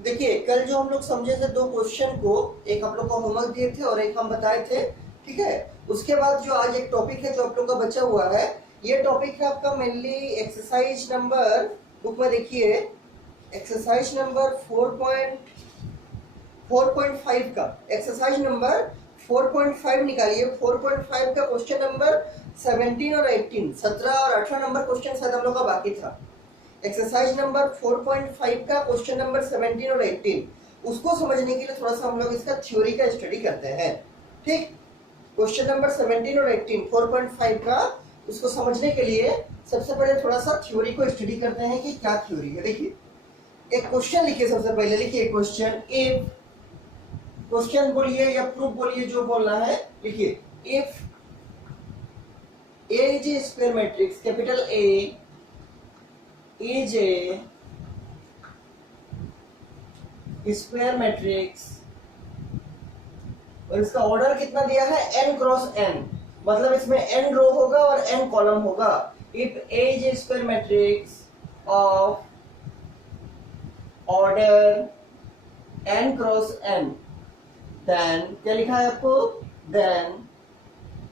देखिए कल जो हम लोग समझे थे दो क्वेश्चन को, एक आप लोग को होमवर्क दिए थे और एक हम बताए थे, ठीक है। उसके बाद जो आज एक टॉपिक है जो आप लोग का बचा हुआ है, ये टॉपिक है आपका मेनली एक्सरसाइज नंबर, बुक में देखिए एक्सरसाइज नंबर 4.5 का, एक्सरसाइज नंबर 4.5 निकालिए। 4.5 का क्वेश्चन नंबर 17 और 18, 17 और 18 नंबर क्वेश्चन शायद हम लोग का बाकी था। एक्सरसाइज नंबर 4.5 का क्वेश्चन नंबर 17 और 18, उसको समझने के लिए थोड़ा सा हम लोग इसका थ्योरी का स्टडी करते हैं, ठीक। क्वेश्चन नंबर 17 और 18 4.5 का, उसको समझने के लिए सबसे पहले थोड़ा सा थ्योरी को स्टडी करते हैं कि क्या थ्योरी है। देखिए एक क्वेश्चन लिखिए, सबसे पहले लिखिए क्वेश्चन, इफ, क्वेश्चन बोलिए या प्रूफ बोलिए, जो बोलना है लिखिए। If A is a square matrix, capital A is a square matrix, और इसका ऑर्डर कितना दिया है, n क्रॉस n, मतलब इसमें n रो होगा और n कॉलम होगा। If A is a square matrix of order n cross n, then क्या लिखा है आपको, देन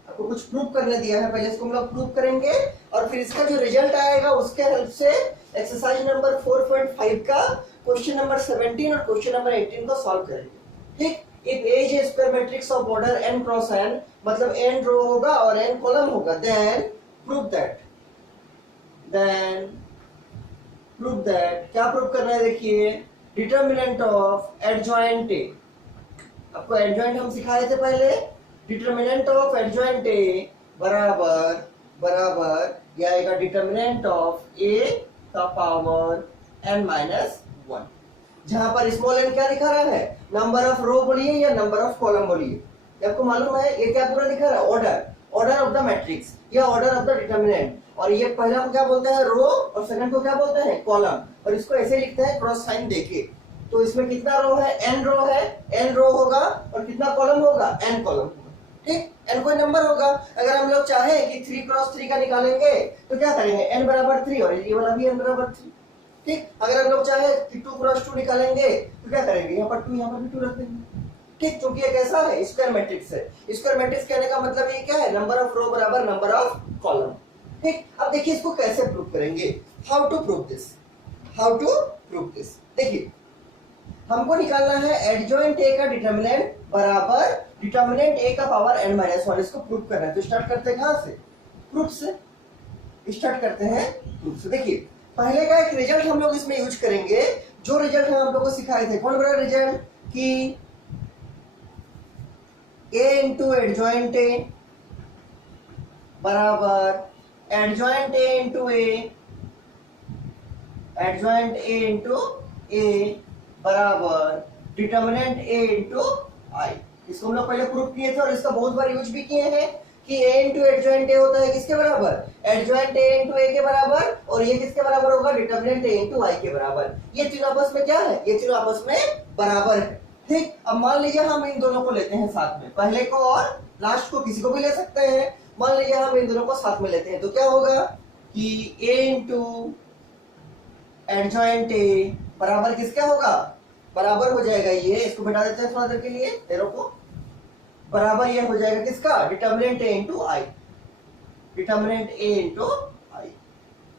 आपको कुछ प्रूफ करने दिया है, पहले इसको हम लोग प्रूफ करेंगे और फिर इसका जो रिजल्ट आएगा उसके हेल्प से एक्सरसाइज नंबर 4.5 का क्वेश्चन नंबर 17 और क्वेश्चन नंबर 18 को सॉल्व करेंगे, ठीक। If A is a square matrix of order n cross n, मतलब n रो होगा और n कॉलम होगा, then prove that, then prove that, क्या प्रूव करना है देखिए, डिटरमिनेंट ऑफ एडजॉइंट A, आपको एडजॉइंट हम सिखाए थे पहले, डिटरमिनेंट ऑफ एडजॉइंट ए बराबर बराबर यह आएगा डिटरमिनेंट ऑफ ए का पावर n माइनस 1, जहां पर स्मॉल n क्या दिखा रहा है, नंबर ऑफ रो बोलिए या नंबर ऑफ कॉलम बोलिए, आपको मालूम है ये क्या पूरा दिखा रहा है, order, order of the matrix या ऑर्डर ऑफ द डिटरमिनेंट, और ये पहला को क्या बोलते हैं, रो, और सेकंड को क्या बोलते हैं, कॉलम, और इसको ऐसे लिखते हैं क्रॉस साइन देके। तो इसमें कितना रो है, n रो है, n रो होगा, और कितना कॉलम होगा, n कॉलम होगा, ठीक। n कोई नंबर होगा, अगर हम लोग चाहे कि 3 क्रॉस 3 का निकालेंगे तो क्या करेंगे, n बराबर 3, और ये वाला भी n बराबर 3, ठीक। अगर हम लोग चाहे कि 2 क्रॉस 2 निकालेंगे तो क्या करेंगे, यहाँ पर 2, यहाँ पर भी 2 रख देंगे, ठीक। क्योंकि ये कैसा है, स्क्वायर मैट्रिक्स है। स्क्वायर मैट्रिक्स कहने का मतलब ये क्या है, नंबर ऑफ रो बराबर नंबर ऑफ कॉलम, ठीक। अब देखिए इसको कैसे प्रूव करेंगे, how to prove this, how to prove this. देखिए हमको निकालना है एडजॉइंट ए का डिटरमिनेंट बराबर डिटरमिनेंट ए का पावर n माइनस 1, इसको प्रूव करना है। तो स्टार्ट करते हैं कहां से, प्रूफ से स्टार्ट करते हैं, प्रूफ से। देखिए पहले का एक रिजल्ट हम लोग इसमें यूज करेंगे, जो रिजल्ट हम लोगों को सिखाए थे, कौन बड़ा रिजल्ट, कि a इंटू एडजॉइंट ए बराबर adjoint A into A, adjoint A into A बराबर डिटरमिनेंट a इंटू आई। इसको हम लोग पहले प्रूफ किए थे और इसका बहुत बार यूज भी किए हैं कि a इंटू एडजॉइंट a होता है किसके बराबर, एडजॉइंट a इंटू a के बराबर, और ये किसके बराबर होगा, डिटरमिनेंट a इंटू आई के बराबर। ये तीनों आपस में क्या है, ये तीनों आपस में बराबर है, ठीक। अब मान लीजिए हम इन दोनों को लेते हैं साथ में, पहले को और लास्ट को, किसी को भी ले सकते हैं। मान लीजिए हम इन दोनों को साथ में लेते हैं तो क्या होगा कि a इंटू एडजॉइंट a बराबर किसका होगा, बराबर हो जाएगा ये, इसको बिठा देते हैं थोड़ा देर के लिए, एरो को, बराबर ये हो जाएगा किसका, determinant a into I, determinant a into I.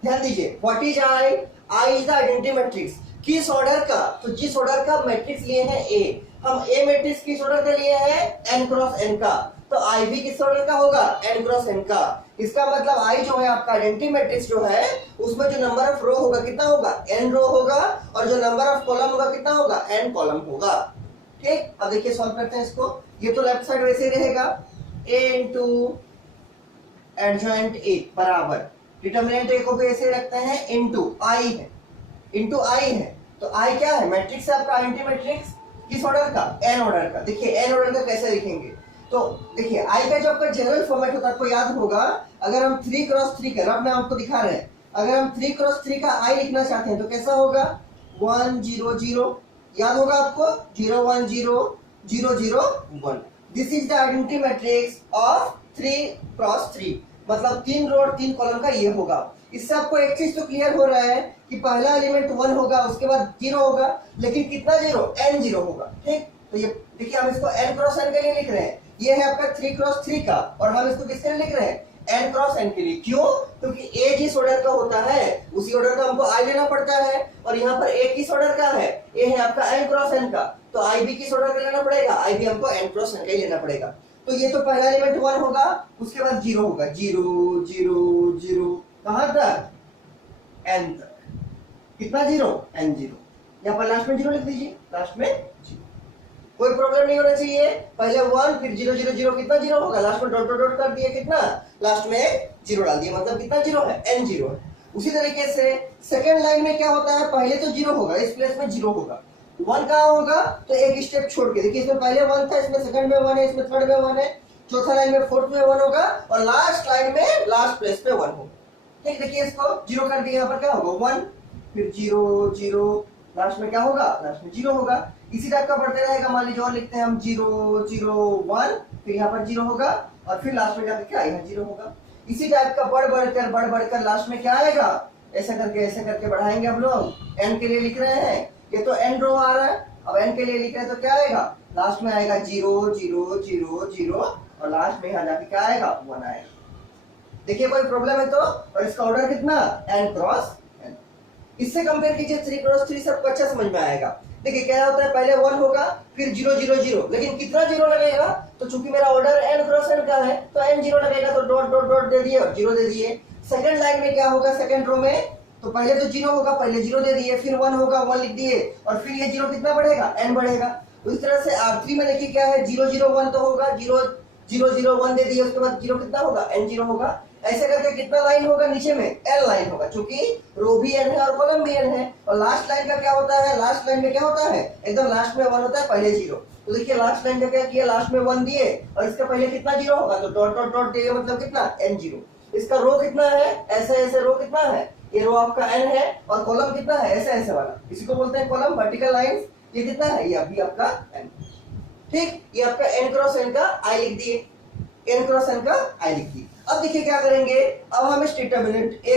ध्यान दीजिए, what is I, I is the identity matrix, किस ऑर्डर का, तो जिस ऑर्डर का मैट्रिक्स लिए हैं a, हम a मैट्रिक्स किस ऑर्डर का लिए हैं, n क्रॉस n का, तो आई भी किस ऑर्डर का होगा, n क्रॉस n का। इसका मतलब आई जो है आपका आइडेंटिटी मैट्रिक्स जो है, उसमें जो नंबर ऑफ रो होगा कितना होगा, n रो होगा, और जो नंबर ऑफ कॉलम होगा कितना होगा, n कॉलम होगा, ठीक। अब देखिए सॉल्व करते हैं इसको, ये तो लेफ्ट साइड वैसे ही रहेगा, a इंटू एडजॉइंट a बराबर डिटरमिनेंट a को भी ऐसे रखते हैं, इंटू आई है, इंटू आई है, तो आई क्या है, मैट्रिक्स है आपका आइडेंटिटी मैट्रिक्स, किस ऑर्डर का, n ऑर्डर का। देखिए n ऑर्डर का कैसे लिखेंगे, तो देखिए आई का जो आपका जनरल फॉर्मेट होता है आपको याद होगा, अगर हम 3 क्रॉस 3 का, अब मैं आपको दिखा रहे हैं, अगर हम 3 क्रॉस 3 का आई लिखना चाहते हैं तो कैसा होगा, 1 0 0, याद होगा आपको, 0 1 0 0 0 1। This is the identity matrix of 3 cross 3, मतलब 3 रो और 3 कॉलम का ये होगा। इससे आपको एक चीज तो क्लियर हो रहा है कि पहला एलिमेंट 1 होगा, उसके बाद 0 होगा, लेकिन कितना 0? n 0 होगा। ठीक, तो ये देखिए हम इसको n क्रॉस n के लिए लिख रहे हैं, ये है आपका 3 क्रॉस 3 का, और हम इसको किसके लिए लिख रहे हैं? n क्रॉस n के लिए। क्यों? क्योंकि a जिस ऑर्डर का होता है उसी ऑर्डर का हमको i लेना पड़ता है, और यहाँ पर a किस ऑर्डर का है? a है आपका n क्रॉस n का, तो i भी किस ऑर्डर का लेना पड़ेगा? i भी हमको n क्रॉस n का ही लेना पड़ेगा। तो ये तो पहला एलिमेंट 1 होगा, उसके बाद 0 होगा, 0 0 0, कहां तक? n तक। कितना 0? n 0। यहाँ पर लास्ट में 0 लिख दीजिए, लास्ट में 0। कोई प्रॉब्लम नहीं होना चाहिए। पहले 1 फिर 0 0 0, कितना 0 होगा? लास्ट में डॉट डॉट डॉट कर दिए, कितना? लास्ट में 0 डाल दिया, मतलब कितना 0 है? n 0 है। उसी तरीके से सेकंड लाइन में क्या होता है? पहले तो 0 होगा, इस प्लेस में 0 होगा, 1 कहाँ होगा? तो एक स्टेप छोड़ के देखिए, इसमें पहले 1 था, इसमें सेकंड में 1 है, इसमें थर्ड में 1 है, चौथा लाइन में फोर्थ में 1 होगा, और लास्ट लाइन में लास्ट प्लेस पे 1 होगा। ठीक, देखिए इसको 0 कर दिया, यहाँ पर क्या होगा? 1 फिर 0 0, लास्ट में क्या होगा? लास्ट में 0 होगा। इसी टाइप का बढ़ते रहेगा। मान लीजिए और लिखते हैं हम 0 0 1, फिर यहाँ पर 0 होगा, और फिर लास्ट में जाकर क्या? यहाँ 0 होगा। इसी टाइप का बढ़ बढ़कर लास्ट में क्या आएगा? ऐसा करके बढ़ाएंगे हम लोग। n के लिए लिख रहे हैं, ये तो n रो आ रहा है, अब n के लिए लिख रहे हैं तो क्या आएगा? लास्ट में आएगा 0 0 0 0, और लास्ट में यहाँ जाके क्या आएगा? 1 आएगा। देखिए कोई प्रॉब्लम है तो? और इसका ऑर्डर कितना? n cross n। इससे कंपेयर कीजिए 3 क्रॉस 3, सबको अच्छा समझ में आएगा। देखिए क्या होता है? पहले 1 होगा, फिर 0 0 0, लेकिन कितना 0 लगेगा? तो चूंकि मेरा ऑर्डर n क्रॉस n का है तो n 0 लगेगा, तो डॉट डॉट डॉट दे दिए और 0 दे दिए। सेकंड लाइन में क्या होगा? सेकंड रो में तो पहले तो 0 होगा, पहले 0 दे दिए, फिर 1 होगा, 1 लिख दिए, और फिर ये 0 कितना बढ़ेगा? n बढ़ेगा। तो इस तरह से R3 में देखिए क्या है? 0 0 1 तो होगा, 0 0 0 1 दे दिए, उसके बाद 0 कितना होगा? n 0 होगा। ऐसे करके कितना लाइन होगा? नीचे में n लाइन होगा, क्योंकि रो भी n है और कॉलम भी n है। और लास्ट लाइन का क्या होता है? लास्ट लाइन में क्या होता है? एकदम लास्ट में 1 होता है, पहले 0। तो देखिए लास्ट लाइन का क्या किया? लास्ट में 1 दिए, और इसका पहले कितना 0 होगा? तो डॉट डॉट डॉट दिए, मतलब कितना? n 0। इसका रो कितना है? ऐसे ऐसे रो कितना है? ये रो आपका n है, और कॉलम कितना है? ऐसे ऐसे वाला, इसी को बोलते हैं कॉलम, वर्टिकल लाइंस। ये कितना है? ये अभी आपका n। ठीक, ये आपका n क्रॉस n का i लिख दिए, n क्रॉस n का i लिख दिए। अब देखिए क्या करेंगे? अब हम इस डिटरमिनेंट a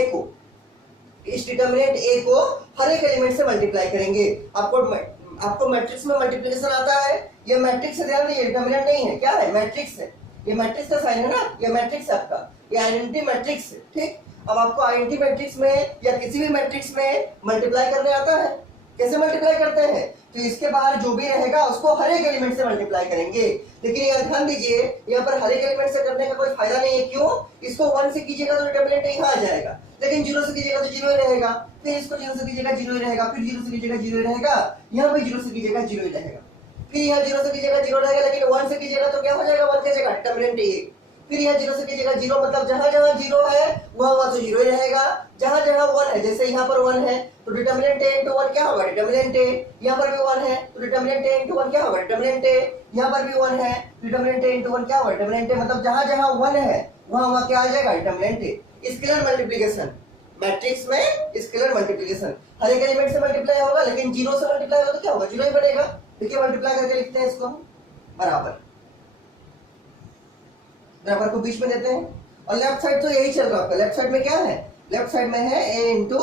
को हर एक एलिमेंट से मल्टीप्लाई करेंगे। आपको मैट्रिक्स में मल्टीप्लिकेशन आता है, ये मैट्रिक्स है, ध्यान दीजिए, डिटरमिनेंट नहीं है। क्या है? मैट्रिक्स है। ये मैट्रिक्स का साइन है ना, ये मैट्रिक्स है आपका, ये आइडेंटिटी मैट्रिक्स है। ठीक, अब आपको आइडेंटिटी मैट्रिक्स में या किसी भी मैट्रिक्स में मल्टीप्लाई करने आता है? कैसे मल्टीप्लाई करते हैं? तो इसके बाहर जो भी रहेगा उसको हर एक एलिमेंट से मल्टीप्लाई करेंगे। लेकिन यहाँ ध्यान दीजिए, यहाँ पर हर एक एलिमेंट से करने का कोई फायदा नहीं है। क्यों? इसको 1 से कीजिएगा तो डिटरमिनेंट यहाँ आ जाएगा, लेकिन 0 से कीजिएगा तो 0 ही रहेगा, फिर इसको 0 से कीजिएगा 0 ही रहेगा, फिर 0 से कीजिएगा 0 ही रहेगा, यहाँ भी 0 से कीजिएगा 0 ही रहेगा, फिर यहाँ 0 से कीजिएगा 0 रहेगा, लेकिन 1 से कीजिएगा तो क्या हो जाएगा? 1 की जगह डिटरमिनेंट 1। फिर यहाँ 0 से कीजिएगा 0, मतलब जहां जहां 0 है वहां तो 0 ही रहेगा, जहां जहां 1 है, जैसे यहाँ पर 1 है तो डिटरमिनेंट a into 1 क्या होगा? Determinant a। यहाँ पर भी 1 है तो डिटरमिनेंट a into 1 क्या होगा? Determinant a। यहाँ पर भी 1 है, डिटरमिनेंट a into 1 क्या होगा? Determinant a। मतलब जहां जहां 1 है वहां वहां क्या आ जाएगा? Determinant a। Scalar multiplication, matrix में स्केलर मल्टीप्लिकेशन, हर एक एलिमेंट से मल्टीप्लाई होगा, लेकिन 0 से मल्टीप्लाई होगा तो क्या होगा? 0 ही बनेगा। देखिए मल्टीप्लाई करके लिखते हैं इसको, बराबर बराबर को बीच में देते हैं, और लेफ्ट साइड तो यही चल रहा है आपका। लेफ्ट साइड में क्या है? लेफ्ट साइड में है a into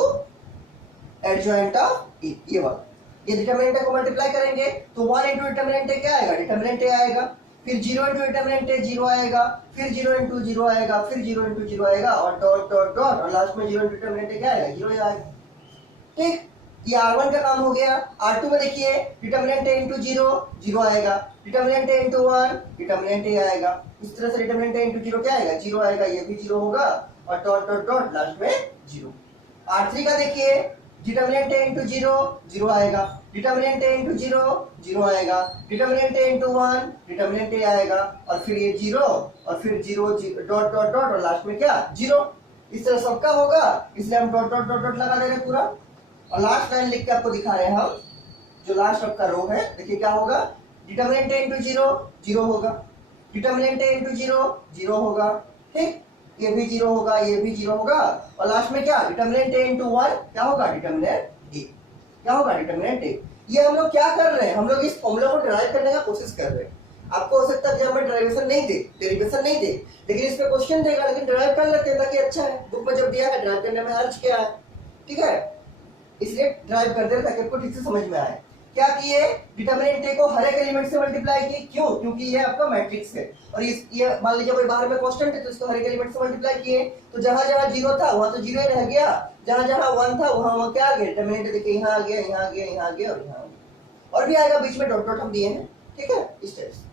adjoint of e, ये वाला। ये डिटरमिनेंट को मल्टीप्लाई करेंगे तो 1 इंटू डिटरमिनेंट क्या आएगा? डिटरमिनेंट आएगा, फिर 0 इंटू डिटरमिनेंट 0 आएगा, फिर 0 इंटू 0 आएगा, फिर 0 इंटू 0 आएगा, और डॉट डॉट डॉट, और लास्ट में 0 इंटू डिटरमिनेंट क्या आएगा? 0 ही आएगा। ठीक, ये R1 का काम हो गया। R2 में देखिए डिटरमिनेंट a इंटू 0 0 आएगा, determinant a into 1 determinant a आएगा। इस तरह से डिटरमिनेंट a इंटू 0 क्या आएगा? 0 आएगा, ये भी 0 होगा, और डॉट डॉट डॉट लास्ट में 0। R3 का देखिए डिटरमिनेंट a इंटू 0 0 आएगा, डिटरमिनेंट a इंटू 0 0 आएगा, determinant a into 1 determinant a आएगा, और फिर ये 0 और फिर 0 डॉट डॉट डॉट, और लास्ट में क्या? 0। इस तरह सबका होगा, इसलिए हम डॉट डॉट डॉट डॉट लगा दे रहे हैं पूरा। और लास्ट लाइन लिख के आपको दिखा रहे हैं हम, जो लास्ट आपका रो है, देखिए क्या होगा? डिटरमिनेंट a इंटू 0 0 होगा, डिटरमिनेंट a इंटू 0 0 होगा, ठीक, ये भी 0 होगा, ये भी 0 होगा, और लास्ट में क्या? डिटरमिनेंट a इंटू 1 क्या होगा? Determinant a। क्या होगा? Determinant a। ये हम लोग क्या कर रहे हैं? हम लोग इस फॉर्मूला को डिराइव करने का कोशिश कर रहे हैं। आपको हो सकता है एग्जाम में डेरिवेशन नहीं दे, लेकिन इस पे क्वेश्चन देगा, लेकिन ड्राइव कर लेते हैं ताकि अच्छा है, बुक में जब दिया है ड्राइव करने में हर्ज क्या है, ठीक है, इसलिए ड्राइव कर दे ताकि आपको ठीक से समझ में आए। क्या किए, डिटर्मिनेंट ए को हर एक एलिमेंट से मल्टीप्लाई किए, क्यों, क्योंकि ये आपका मैट्रिक्स है, और ये मान लीजिए कोई बाहर में कांस्टेंट है तो इसको हर एक एलिमेंट से मल्टीप्लाई किए, तो जहां जहां जीरो था वहां तो जीरो ही रह गया, जहां जहां वन था वहां क्या आ गया, डिटर्मिनेंट देखिए यहाँ आ गया, यहाँ आ गया, यहाँ आ गया और यहाँ आ गया, और भी आएगा बीच में डॉट डॉट हम दिए हैं, ठीक है, इस टाइप से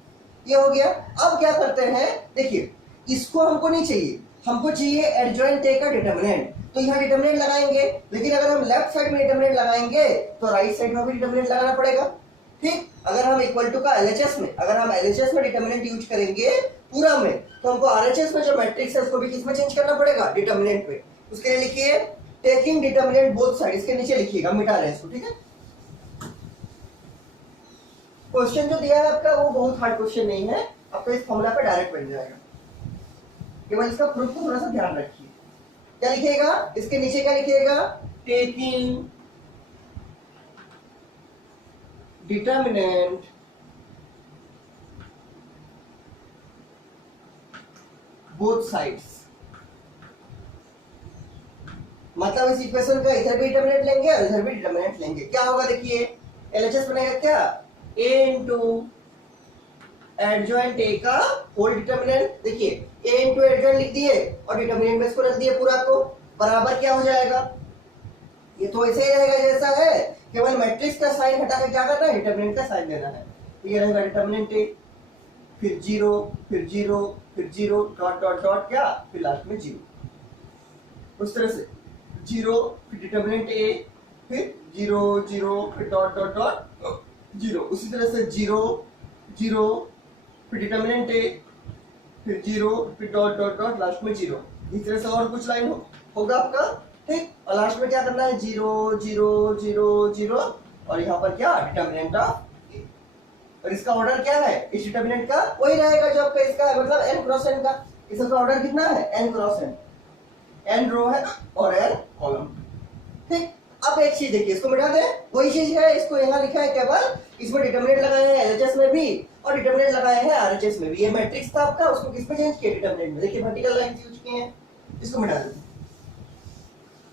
ये हो गया। अब क्या करते हैं, देखिए इसको हमको नहीं चाहिए, हमको चाहिए एडजॉइंट ए का डिटर्मिनेंट, तो यहाँ डिटर्मिनेंट लगाएंगे, लेकिन अगर हम लेफ्ट साइड में डिटर्मिनेंट लगाएंगे तो राइट साइड में भी डिटर्मिनेंट लगाना पड़ेगा, ठीक। अगर हम इक्वल टू का एलएचएस में, अगर हम एलएचएस में डिटर्मिनेंट यूज करेंगे पूरा में, तो हमको आरएचएस में जो मैट्रिक्स है उसको भी किसमें चेंज करना पड़ेगा, डिटर्मिनेंट में। उसके लिए लिखिए टेकिंग डिटर्मिनेंट बोथ साइड, इसके नीचे लिखिएगा, मिटा रहे इसको, ठीक है। क्वेश्चन जो दिया है आपका वो बहुत हार्ड क्वेश्चन नहीं है, आपका इस फॉर्मूला पे डायरेक्ट बन जाएगा, केवल इसका प्रूफ को थोड़ा सा ध्यान रखिए। क्या लिखिएगा, इसके नीचे क्या लिखिएगा, टेकिंग डिटर्मिनेंट बोथ साइड्स, मतलब इस इक्वेशन का इधर भी डिटर्मिनेंट लेंगे और इधर भी डिटर्मिनेंट लेंगे, क्या होगा देखिए, एलएचएस बनेगा क्या, a इंटू एडजॉइंट ए का होल डिटर्मिनेंट, देखिए a इंटू एडजॉइंट लिख दिए और डिटर्मिनेंट में इसको रख दिए पूरा को, बराबर क्या हो जाएगा, ये तो ऐसे ही रहेगा जैसा है, केवल मैट्रिक्स का साइन हटा के क्या करना है, डिटर्मिनेंट का साइन देना है, तो ये रहेगा डिटर्मिनेंट ए, फिर जीरो, फिर जीरो, फिर जीरो, डॉट डॉट डॉट क्या, फिर लास्ट में जीरो, उस तरह से जीरो, फिर डिटर्मिनेंट ए, फिर जीरो जीरो, फिर डॉट डॉट डॉट जीरो, उसी तरह से जीरो जीरो, फिर डिटर्मिनेंट ए, फिर जीरो, फिर डॉट डॉट डॉट, लास्ट में जीरो, इस तरह से और कुछ लाइन होगा आपका, ठीक। और लास्ट में क्या करना है, जीरो जीरो जीरो जीरो, और यहाँ पर क्या, डिटर्मिनेंट ऑफ, और इसका ऑर्डर क्या है, इस डिटर्मिनेंट का वही रहेगा जो आपका इसका है, मतलब n क्रॉस n का, इसका ऑर्डर कितना है, n क्रॉस n, n रो है और n कॉलम, ठीक। अब एक चीज देखिए, इसको मिटा दें, वही चीज है, इसको यहाँ लिखा है केवल, इसमें डिटर्मिनेंट लगाए हैं एलएचएस में भी और डिटर्मिनेंट लगाए हैं आरएचएस में भी, ये मैट्रिक्स था आपका, उसको किस पे चेंज किया, डिटर्मिनेंट में, देखिए वर्टिकल लाइन यूज किए हैं, इसको मिटा देते हैं।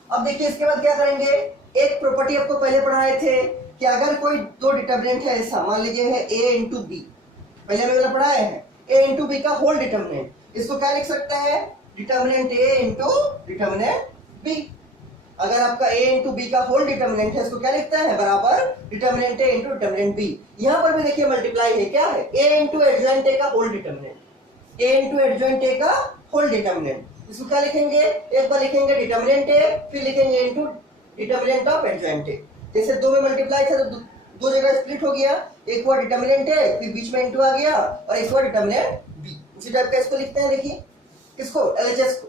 अब देखिए इसके बाद क्या करेंगे, एक प्रॉपर्टी आपको पहले पढ़ाए थे कि अगर कोई दो डिटर्मिनेंट है ऐसा, मान लीजिए है a इंटू बी, पहले हमें पढ़ाए हैं, a इंटू बी का होल डिटर्मिनेंट, इसको क्या लिख सकते हैं, determinant a into determinant b, अगर आपका a इंटू बी का होल डिटर्मिनेंट है इसको क्या लिखता है, बराबर determinant a into determinant b, यहाँ पर भी देखिए मल्टीप्लाई है, क्या है, a इंटू एडजॉइंट a का whole determinant, a into adjoint a का होल डिटर्मिनेंट, इसको क्या लिखेंगे, एक बार लिखेंगे डिटर्मिनेंट a, फिर लिखेंगे into determinant of adjoint a, जैसे दो में मल्टीप्लाई था तो दो जगह स्प्लिट हो गया, एक हुआ डिटर्मिनेंट a, फिर बीच में इनटू आ गया और एक हुआ डिटर्मिनेंट b, उसी टाइप का इसको लिखते हैं, देखिए किसको, एलएचएस को,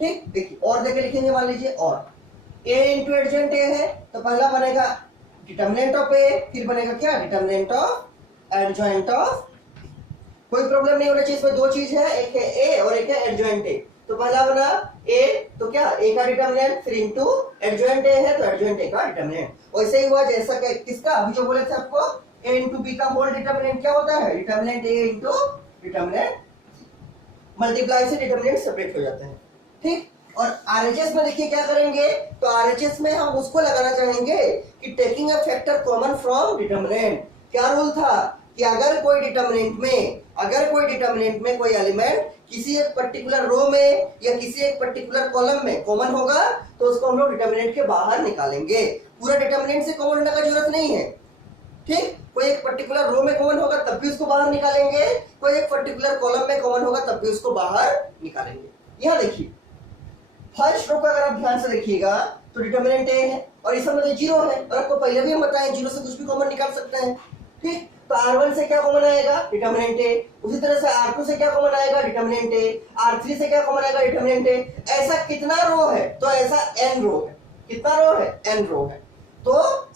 ठीक। देखिए और देके लिखेंगे, मान लीजिए और a इंटू एडजॉइंट a है तो पहला बनेगा डिटर्मिनेंट ऑफ a, फिर बनेगा क्या, डिटर्मिनेंट ऑफ एडजॉइंट ऑफ, कोई प्रॉब्लम नहीं होना चाहिए, इसमें दो चीज है, एक है a और एक है एडजॉइंट a, तो पहला बना a, तो क्या a का डिटर्मिनेंट, फिर इनटू एडजॉइंट a है तो एडजॉइंट a का डिटर्मिनेंट, वैसे ही हुआ जैसा कि किसका अभी जो बोले थे आपको, a इंटू b का होल डिटर्मिनेंट क्या होता है, determinant a into determinant, multiply से डिटर्मिनेंट सेपरेट हो जाते हैं, ठीक। और आरएचएस में देखिए क्या करेंगे, तो आरएचएस में हम उसको लगाना चाहेंगे कि taking a factor common from determinant, क्या रूल था कि अगर कोई डिटर्मिनेंट में कोई एलिमेंट किसी एक पर्टिकुलर रो में या किसी एक पर्टिकुलर कॉलम में कॉमन होगा तो उसको हम लोग डिटर्मिनेंट के बाहर निकालेंगे, पूरा डिटर्मिनेंट से कॉमन होने का जरूरत नहीं है, ठीक। कोई एक पर्टिकुलर रो में कॉमन होगा तब भी उसको बाहर निकालेंगे, कोई एक पर्टिकुलर कॉलम में कॉमन होगा तब भी उसको बाहर निकालेंगे। यहाँ देखिए फर्स्ट रो का अगर आप ध्यान से देखिएगा तो डिटर्मिनेंट a है और इस समय जीरो है, और आपको पहले भी हम बताएं जीरो से कुछ भी कॉमन निकाल सकते हैं, ठीक। तो R1 से क्या कॉमन आएगा, डिटर्मिनेंट a, उसी तरह से R2 से क्या कॉमन आएगा, डिटर्मिनेंट a, R3 से क्या कॉमन आएगा, डिटर्मिनेंट a, ऐसा कितना रो है, तो ऐसा n रो है, कितना रो है, n रो है, तो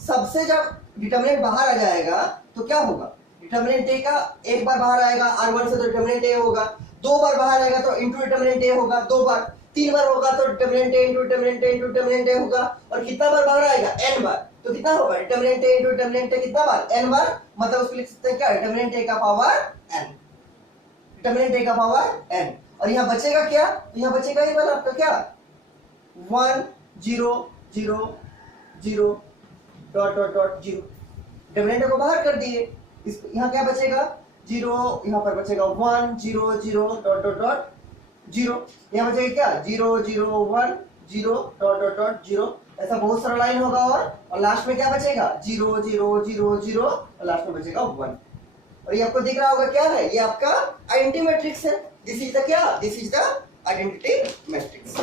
सबसे जब डिटर्मिनेंट बाहर आ जाएगा तो क्या होगा, डिटर्मिनेंट a का एक बार बाहर आएगा R1 से तो डिटर्मिनेंट a होगा, दो बार बाहर आएगा तो इंटू डिटर्मिनेंट a होगा दो बार, 3 बार होगा तो डिटर्मिनेंट ए इंटू डिटर्मिनेंट ए इंटू डिटर्मिनेंट ए होगा, और कितना बार बाहर आएगा, n बार, तो कितना होगा डिटर्मिनेंट ए इंटू डिटर्मिनेंट ए कितना बार, n बार, मतलब उसको लिख सकते हैं क्या, डिटर्मिनेंट ए का पावर n, डिटर्मिनेंट ए का पावर n। और यहाँ बचेगा क्या, तो यहाँ बचेगा ये वाला आपका क्या 1 0 0 0 डॉट डॉट डॉट 0, डिटर्मिनेंट को बाहर कर दिए, इस यहाँ क्या बचेगा 0, यहाँ पर बचेगा 1 0 0 डॉट डॉट डॉट 0, यहाँ बचेगा क्या 0 0 1 0 डॉट डॉट डॉट 0, ऐसा बहुत सारा लाइन होगा, और लास्ट में क्या बचेगा 0 0 0 0 और लास्ट में बचेगा 1। और ये आपको दिख रहा होगा क्या है, ये आपका आइडेंटिटी मैट्रिक्स है। दिस इज द क्या, this is the identity matrix,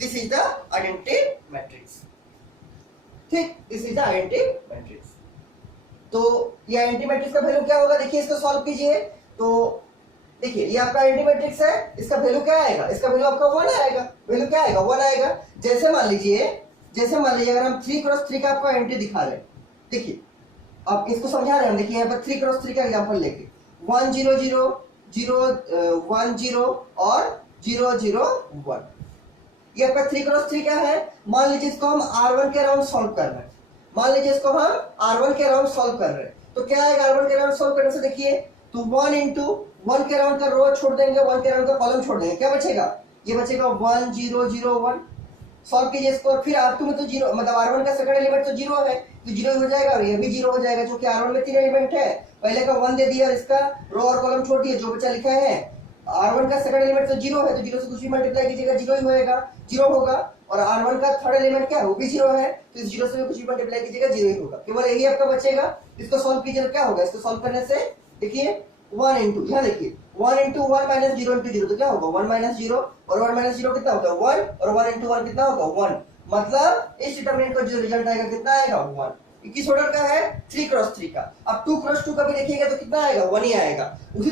this is the identity matrix, ठीक, this is the identity matrix. तो ये आइडेंटिटी मैट्रिक्स का वैल्यू क्या होगा, देखिए इसको सॉल्व कीजिए, तो देखिए ये आपका आइडेंटिटी मैट्रिक्स है, इसका वैल्यू क्या आएगा, इसका वैल्यू आपका 1 आएगा, वैल्यू क्या आएगा 1 आएगा। जैसे मान लीजिए अगर हम 3 क्रॉस 3 का आपको आइडेंटिटी दिखा रहे हैं, देखिए आप इसको समझा रहे हैं, देखिए यहाँ पर 3 क्रॉस 3 का एग्जांपल लेके 1 0 0 0 1 0 और 0 0 1, ये आपका 3 क्रॉस 3 क्या है। मान लीजिए इसको हम R1 के अराउंड सॉल्व कर रहे हैं, मान लीजिए इसको हम R1 के अराउंड सॉल्व कर रहे हैं, तो क्या आएगा R1 के अराउंड सॉल्व करने से, देखिए तो 1 इंटू 1 के अराउंड का रो छोड़ देंगे, 1 के अराउंड का कॉलम छोड़ देंगे, क्या बचेगा, ये बचेगा 1 0 0 1, सॉल्व कीजिए इसको, और फिर R2 में तो 0, मतलब R1 का सेकंड एलिमेंट तो 0 है, तो 0 हो जाएगा, और ये भी 0 हो जाएगा, क्योंकि R1 में 3 एलिमेंट है, पहले का 1 दे दिया और इसका रो और कॉलम छोड़ दिया, जो बचा लिखा है R1 का सेकंड एलिमेंट तो 0 है, तो 0 से कुछ भी मल्टीप्लाई कीजिएगा 0 ही होएगा, 0 होगा, और R1 का थर्ड एलिमेंट क्या है, वो भी 0 है, तो इस 0 से भी कुछ भी मल्टीप्लाई कीजिएगा 0 ही होगा, केवल यही आपका बचेगा। इसको सॉल्व कीजिए तो क्या होगा, इसको सॉल्व करने से देखिए 1 इंटू, यहाँ देखिए 1 इंटू 1 माइनस 0 इंटू 0, तो क्या होगा 1 माइनस 0, और 1 माइनस 0 कितना होगा 1, और 1 इंटू 1 कितना होगा 1, मतलब इस डिटरमिनेंट का जो रिजल्ट आएगा कितना आएगा 1। किस ऑर्डर का है 3 क्रॉस 3 का। अब 2 क्रॉस 2 का भी देखिएगा तो कितना आएगा 1 ही आएगा। उसी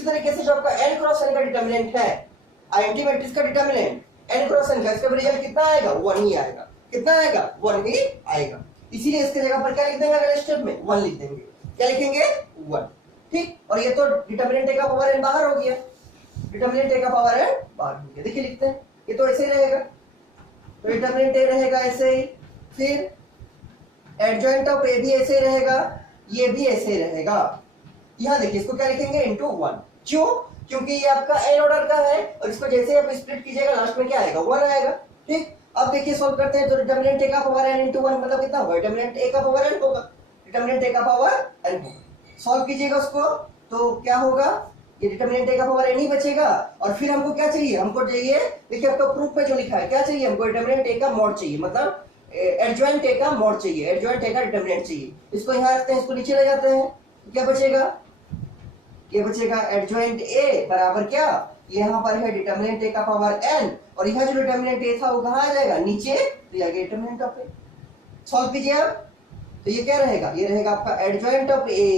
तरीके से जो आपका n क्रॉस n का डिटरमिनेंट है, आइडेंटिटी मैट्रिक्स का डिटरमिनेंट n क्रॉस n का, इसका भी रिजल्ट कितना आएगा 1 ही आएगा, कितना आएगा 1 ही आएगा। इसीलिए इसके जगह पर क्या लिख देंगे अगले स्टेप में 1 लिख देंगे, क्या लिखेंगे 1, ठीक। और ये तो डिटरमिनेंट a का पावर n बाहर हो गया, डिटरमिनेंट a का पावर n बाहर हो गया, देखिए लिखते हैं, ये तो ऐसे ही रहेगा, तो डिटरमिनेंट a रहेगा ऐसे ही, फिर एडजॉइंट ऑफ a भी ऐसे ही रहेगा, ये भी ऐसे ही रहेगा। यहाँ देखिए इसको क्या लिखेंगे इनटू 1, क्यों, क्योंकि ये आपका n ऑर्डर का है, और इसको जैसे आप स्प्लिट कीजिएगा लास्ट में क्या आएगा 1 आएगा, ठीक। अब देखिए सॉल्व करते हैं, तो डिटरमिनेंट a का पावर n इनटू 1 मतलब कितना होगा, डिटरमिनेंट a का पावर n होगा, डिटरमिनेंट a का पावर n होगा। सॉल्व कीजिएगा उसको तो क्या होगा, ये डिटरमिनेंट a का पावर n ही बचेगा, और फिर हमको क्या चाहिए, हमको चाहिए, देखिए आपका प्रूफ में जो लिखा है क्या चाहिए हमको, डिटरमिनेंट a का मॉड चाहिए, मतलब एडजॉइंट a का मॉड चाहिए, एडजॉइंट a का डिटरमिनेंट चाहिए। इसको यहाँ रखते हैं, इसको नीचे ले जाते हैं, तो क्या बचेगा, ये बचेगा एडजॉइंट a बराबर क्या, यहाँ पर है डिटरमिनेंट a का पावर n, और यहाँ जो डिटरमिनेंट a था वो कहाँ आ जाएगा नीचे, तो ये आ गया डिटरमिनेंट ऑफ a। सॉल्व कीजिए आप, तो ये क्या रहेगा, ये रहेगा आपका एडजॉइंट ऑफ a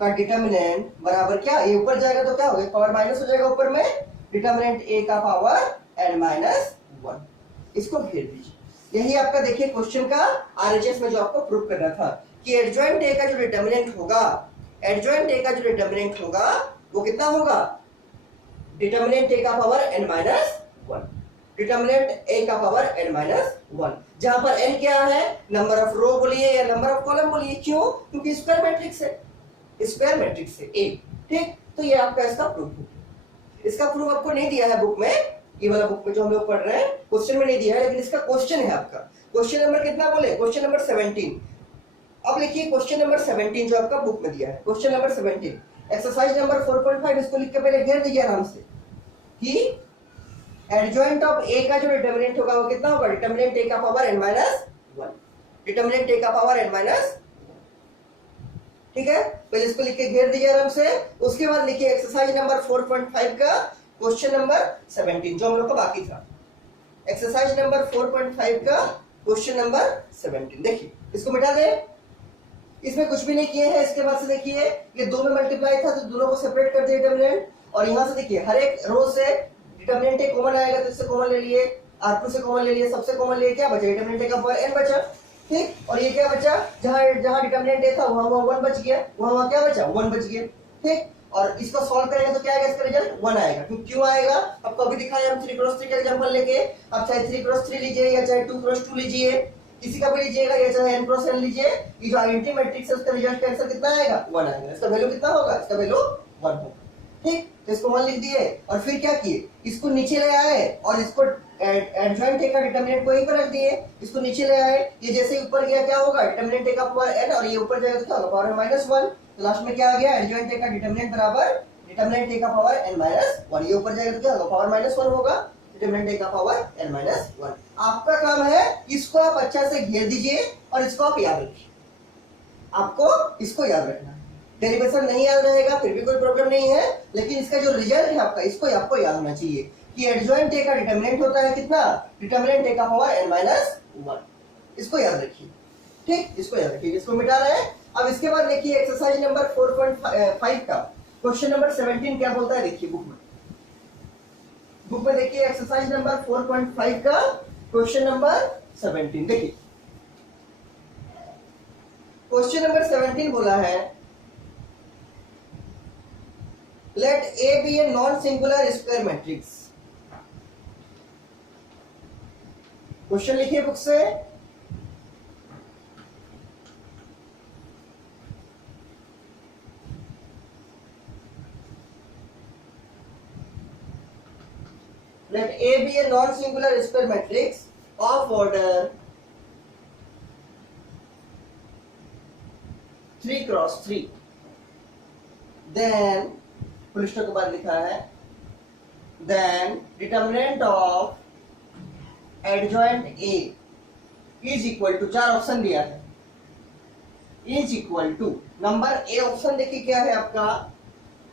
का डिटरमिनेंट बराबर क्या, ये ऊपर जाएगा तो क्या होगा पावर माइनस हो जाएगा ऊपर में, डिटरमिनेंट a का पावर n माइनस 1, इसको घेर दीजिए। यही आपका देखिए क्वेश्चन का आरएचएस में जो आपको प्रूव करना था कि एडजॉइंट a का जो डिटरमिनेंट होगा, एडजॉइंट a का जो डिटरमिनेंट होगा वो कितना होगा, डिटरमिनेंट a का power n minus 1, determinant a का पावर n माइनस 1, जहां पर n क्या है, नंबर ऑफ रो बोलिए या नंबर ऑफ कॉलम बोलिए, क्यों, क्योंकि स्क्वायर मैट्रिक्स है, स्क्वायर मैट्रिक्स है a, ठीक। तो ये आपका इसका प्रूफ है। इसका प्रूफ आपको नहीं दिया है बुक में, ये वाला बुक में जो हम लोग पढ़ रहे हैं क्वेश्चन में नहीं दिया है, लेकिन इसका क्वेश्चन है आपका, क्वेश्चन नंबर कितना बोले, क्वेश्चन नंबर 17। अब लिखिए क्वेश्चन नंबर 17 जो आपका बुक में दिया है, क्वेश्चन नंबर 17 एक्सरसाइज नंबर 4.5, इसको लिख के पहले घेर दीजिए आराम से कि एडजॉइंट ऑफ a का जो डिटरमिनेंट होगा वो कितना होगा, डिटरमिनेंट a का power n minus 1, determinant a का पावर n माइनस, ठीक है। पहले इसको लिख के घेर दीजिए आराम से, उसके बाद लिखिए एक्सरसाइज नंबर 4.5 का क्वेश्चन नंबर 17 जो हम लोग का बाकी था, एक्सरसाइज नंबर 4.5 का क्वेश्चन नंबर 17। देखिए इसको मिटा दें, इसमें कुछ भी नहीं किए हैं। इसके बाद से देखिए ये दो में मल्टीप्लाई था तो दोनों को सेपरेट कर दिया डिटरमिनेंट, और यहाँ से देखिए हर एक रो से डिटरमिनेंट एक कॉमन आएगा, तो इससे कॉमन ले लिए, R2 से कॉमन ले लिए, सबसे कॉमन लिए, क्या बचा डिटरमिनेंट का पावर n बचा, ठीक। और ये क्या बचा, जहां जहां डिटरमिनेंट a था वहां 1 बच गया, वहां क्या बचा 1 बच गया, ठीक। और इसको सॉल्व करेंगे तो क्या आएगा, इसका रिजल्ट 1 आएगा। क्यों आएगा, आपको अभी दिखाया हम 3x3 का एग्जांपल लेके। आप चाहे 3x3 लीजिए या चाहे 2x2 लीजिए, किसी का भी लीजिएगा, या चाहे n×n लीजिए, ये जो आइडेंटिटी मैट्रिक्स है उसका रिजल्ट का आंसर कितना आएगा, 1 आएगा। इसका वैल्यू कितना होगा, इसका वैल्यू 1 होगा। ठीक, तो इसको 1 लिख दिए और फिर क्या किए, इसको नीचे ले आए और इसको एडजॉइंट ए का डिटरमिनेंट को यहीं पर रख दिए, इसको नीचे ले आए। ये जैसे ऊपर गया क्या होगा, डिटरमिनेंट ए का पावर n, और ये ऊपर जाएगा तो क्या होगा, पावर -1। तो लास्ट में क्या आ गया, एडजॉइंट ए का डिटरमिनेंट बराबर डिटरमिनेंट ए का पावर n-1। ये ऊपर जाएगा तो क्या होगा, पावर -1 होगा, डिटरमिनेंट ए का पावर n-1। आपका काम है इसको आप अच्छा से घेर दीजिए और इसको आप याद रखिए। आपको इसको याद रखना है, डेरिवेशन नहीं याद रहेगा फिर भी कोई प्रॉब्लम नहीं है, लेकिन इसका जो रिजल्ट है आपका, इसको आपको याद होना चाहिए कि एडजॉइंट ए का डिटरमिनेंट होता है कितना, डिटरमिनेंट ए का पावर n-1। इसको याद रखिए। ठीक, इसको याद रखिए, इसको मिटा रहे हैं। अब इसके बाद देखिए एक्सरसाइज नंबर 4.5 का क्वेश्चन नंबर 17 क्या बोलता है, देखिए बुक में देखिए एक्सरसाइज नंबर 4.5 का क्वेश्चन नंबर 17। देखिए क्वेश्चन नंबर 17 बोला है, let A be a non singular square matrix. Question लिखिए बुक से, let A be a non-singular square matrix of order 3×3, then police के बाद लिखा है then determinant of adjoint A is equal to, 4 option दिया है, is equal to number A option देखिए क्या है आपका,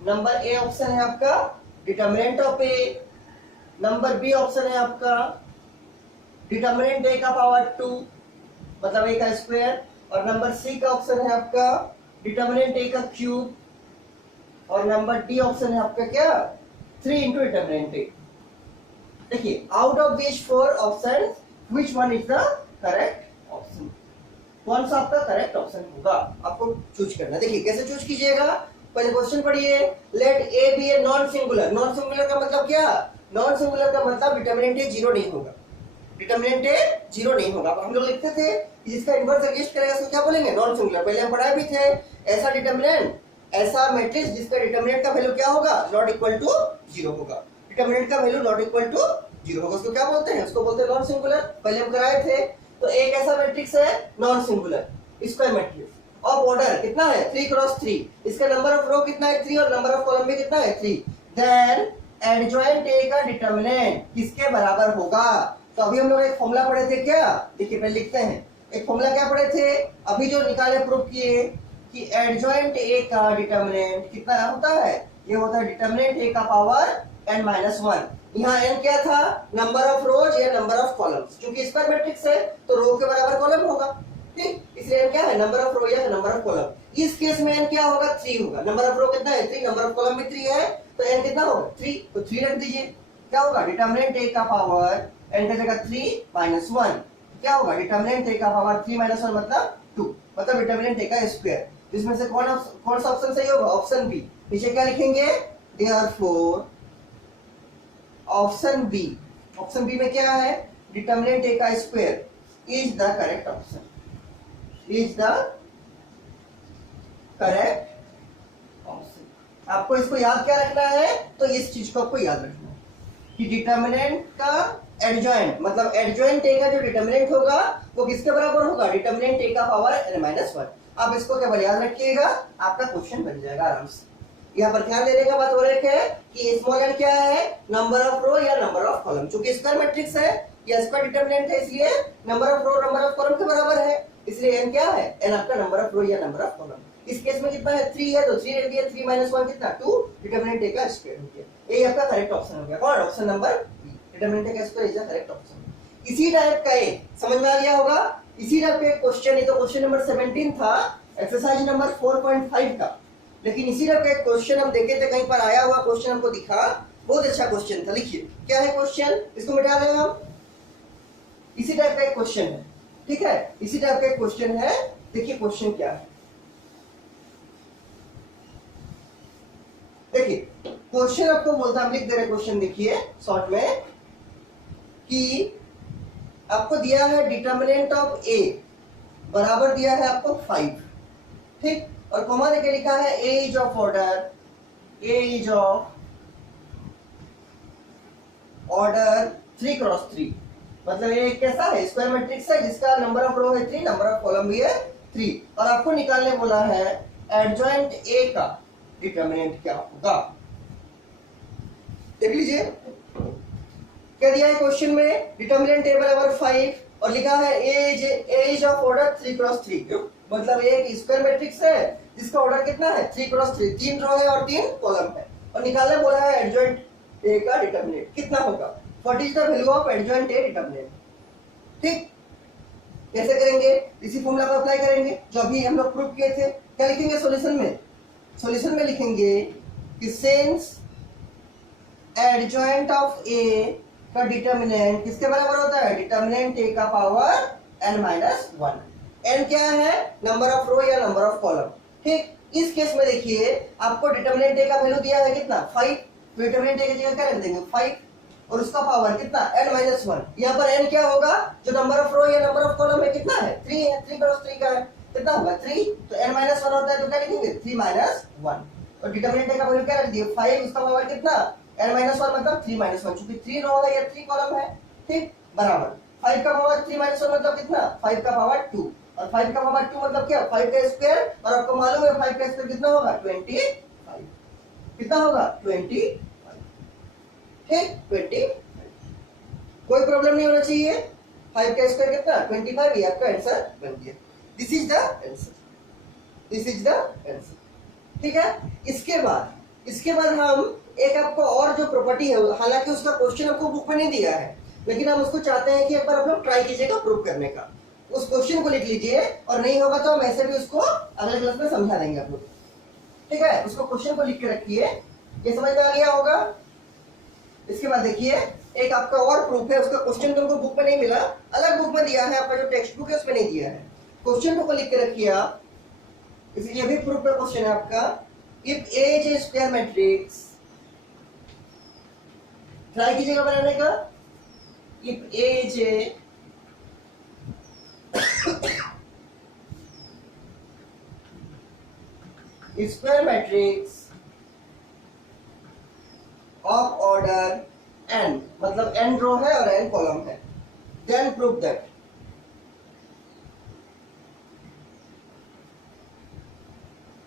नंबर ए ऑप्शन है आपका determinant of A, number B option है आपका डिटरमिनेंट ए का पावर 2 मतलब ए का स्क्वायर, और नंबर सी का ऑप्शन है आपका डिटरमिनेंट ए का क्यूब, और नंबर डी ऑप्शन है आपका क्या 3 इंटू डिटरमिनेंट ए। देखिए out of this 4 option which one is the correct option, कौन सा आपका करेक्ट ऑप्शन होगा आपको चूज करना। देखिए कैसे चूज कीजिएगा, पहले क्वेश्चन पढ़िए, let A be a non singular. Non singular का मतलब क्या, नॉन सिंगुलर का मतलब डिटरमिनेंट ए 0 नहीं होगा, डिटरमिनेंट ए 0 नहीं होगा। हम लोग लिखते थे जिसका इनवर्स एग्जिस्ट करेगा उसको क्या बोलेंगे, नॉन सिंगुलर। पहले हम पढ़ाए भी थे, ऐसा डिटरमिनेंट, ऐसा मैट्रिक्स जिसका डिटरमिनेंट का वैल्यू क्या होगा, नॉट इक्वल टू 0 होगा, डिटरमिनेंट का वैल्यू नॉट इक्वल टू 0 होगा, उसको क्या बोलते हैं, उसको बोलते हैं नॉन सिंगुलर। पहले हम कराए थे। तो एक ऐसा मैट्रिक्स है non singular square matrix of order कितना है 3×3, इसका नंबर ऑफ रो कितना है 3 और नंबर ऑफ कॉलम भी कितना है 3, देन एडजॉइंट ए का डिटरमिनेंट किसके बराबर होगा। तो अभी हम लोग एक फॉर्मूला पढ़े थे क्या, देखिए पहले लिखते हैं, एक फॉर्मूला क्या पढ़े थे अभी जो निकाले प्रूव किए कि एडजॉइंट ए का डिटरमिनेंट कितना होता है, ये होता है डिटरमिनेंट ए का पावर n-1। यहाँ n क्या था, नंबर ऑफ रोज या नंबर ऑफ कॉलम्स, क्योंकि स्क्वायर मैट्रिक्स है तो रो के बराबर कॉलम होगा। ठीक, इसलिए n क्या है, नंबर ऑफ रो या नंबर ऑफ कॉलम। इस केस में n क्या होगा 3 होगा, नंबर ऑफ रो कितना है 3, नंबर ऑफ कॉलम भी 3 है, तो n कितना होगा 3, तो 3 रख दीजिए। क्या होगा, डिटरमिनेंट a का पावर n की जगह 3 - 1, क्या होगा डिटरमिनेंट a का पावर 3 - 1 मतलब 2, मतलब डिटरमिनेंट a का स्क्वायर। इसमें से कौन सा ऑप्शन सही होगा, ऑप्शन बी। नीचे क्या लिखेंगे, therefore option B, option B में क्या है, डिटरमिनेंट a का square is the correct option, is the correct option. आपको इसको याद क्या रखना है, तो इस चीज को आपको याद रखना है कि डिटरमिनेंट का एडजॉइंट मतलब एडजॉइंट ए का जो डिटरमिनेंट होगा वो किसके बराबर होगा, डिटरमिनेंट ए का पावर n-1। आप इसको केवल याद रखिएगा, आपका क्वेश्चन बन जाएगा आराम से। यहाँ पर ध्यान देने का बात हो रही है कि स्मॉल n क्या है, नंबर ऑफ रो या नंबर ऑफ कॉलम, क्योंकि स्क्वायर मैट्रिक्स है या स्क्वायर डिटरमिनेंट है इसलिए number of row number of column के बराबर है, इसलिए n क्या है, n आपका नंबर ऑफ रो या नंबर ऑफ कॉलम। इस केस में कितना है 3 है, तो 3 रख दिया, 3 - 1 कितना 2, डिटरमिनेंट ए का स्क्वायर हो गया। ये आपका करेक्ट ऑप्शन हो गया, कौन, option number B, determinant A का square is the correct option. इसी टाइप का एक समझ में आ गया होगा, इसी टाइप का एक क्वेश्चन, ये तो क्वेश्चन नंबर 17 था एक्सरसाइज नंबर 4.5 का, लेकिन इसी टाइप का एक क्वेश्चन हम देखे थे, कहीं पर आया हुआ क्वेश्चन हमको दिखा, बहुत अच्छा क्वेश्चन था। लिखिए क्या है क्वेश्चन, इसको मिटा देंगे हम, इसी टाइप का एक क्वेश्चन है, ठीक है, इसी टाइप का एक क्वेश्चन है। देखिए क्वेश्चन क्या है, देखिए क्वेश्चन आपको बोलता है, हम लिख दे रहे क्वेश्चन, देखिए शॉर्ट में कि आपको दिया है डिटर्मिनेंट ऑफ ए बराबर दिया है आपको 5, ठीक, और कॉमा देके लिखा है A is of order, A is of order 3x3, मतलब ये कैसा है, स्क्वायर मैट्रिक्स है जिसका नंबर ऑफ रो है 3, नंबर ऑफ कॉलम भी है 3, और आपको निकालने बोला है एडजॉइंट ए का डिटर्मिनेंट क्या होगा। देख लीजिए क्या दिया है क्वेश्चन में, डिटर्मिनेंट ए बराबर 5 और लिखा है A is of order 3x3, मतलब एक स्क्वायर मैट्रिक्स है जिसका ऑर्डर कितना है 3x3, 3 रो है और 3 कॉलम है, और निकालने बोला है एडजॉइंट ए का डिटर्मिनेंट कितना होगा, what is the value of adjoint A determinant. ठीक, कैसे करेंगे, इसी फॉर्मूला को अप्लाई करेंगे जो अभी हम लोग प्रूव किए थे। क्या लिखेंगे सॉल्यूशन में, सॉल्यूशन में लिखेंगे कि सिंस एडजॉइंट ऑफ ए का डिटर्मिनेंट किसके बराबर होता है, डिटर्मिनेंट ए का पावर n-1, n क्या है, नंबर ऑफ रो या नंबर ऑफ कॉलम। ठीक, इस केस में देखिए आपको डिटर्मिनेंट ए का वैल्यू दिया है कितना 5, तो डिटर्मिनेंट ए की जगह क्या रख देंगे 5 और उसका पावर कितना n-1, यहाँ पर n क्या होगा, जो नंबर ऑफ रो या नंबर ऑफ कॉलम है कितना है 3 है, 3x3 का है, कितना होगा 3, तो n-1 होता है तो क्या लिखेंगे 3-1, और डिटर्मिनेंट ए का वैल्यू क्या रख दिए 5, उसका पावर कितना n-1 मतलब 3-1, चूंकि 3 रो है या 3 कॉलम है, ठीक, बराबर 5 का पावर 3-1 मतलब कितना 5 का पावर 2, और 5 का पावर 2 मतलब क्या 5 का स्क्वायर, और आपको मालूम है 5 का स्क्वायर कितना होगा 25, कितना होगा 25, ठीक 25, कोई प्रॉब्लम नहीं होना चाहिए, 5 का स्क्वायर कितना 25, ये आपका आंसर बन गया, this is the answer, this is the answer. ठीक है, इसके बाद हम एक आपको और जो प्रॉपर्टी है, हालांकि उसका क्वेश्चन आपको बुक में नहीं दिया है, लेकिन हम उसको चाहते हैं कि एक बार आप लोग ट्राई कीजिएगा प्रूव करने का, उस क्वेश्चन को लिख लीजिए, और नहीं होगा तो हम ऐसे भी उसको अगले क्लास में समझा देंगे आप लोग। ठीक है, उसको क्वेश्चन को लिख के रखिए, ये समझ में आ गया होगा। इसके बाद देखिए एक आपका और प्रूफ है, उसका क्वेश्चन तुमको बुक में नहीं मिला, अलग बुक में दिया है, आपका जो टेक्स्ट बुक है उसमें नहीं दिया है, क्वेश्चन को लिख के रखिए आप, इसलिए भी प्रूफ का क्वेश्चन है आपका, if A is a square matrix, try कीजिएगा बनाने का, if A is a square matrix of order n, मतलब n रो है और n कॉलम है, देन प्रूव दैट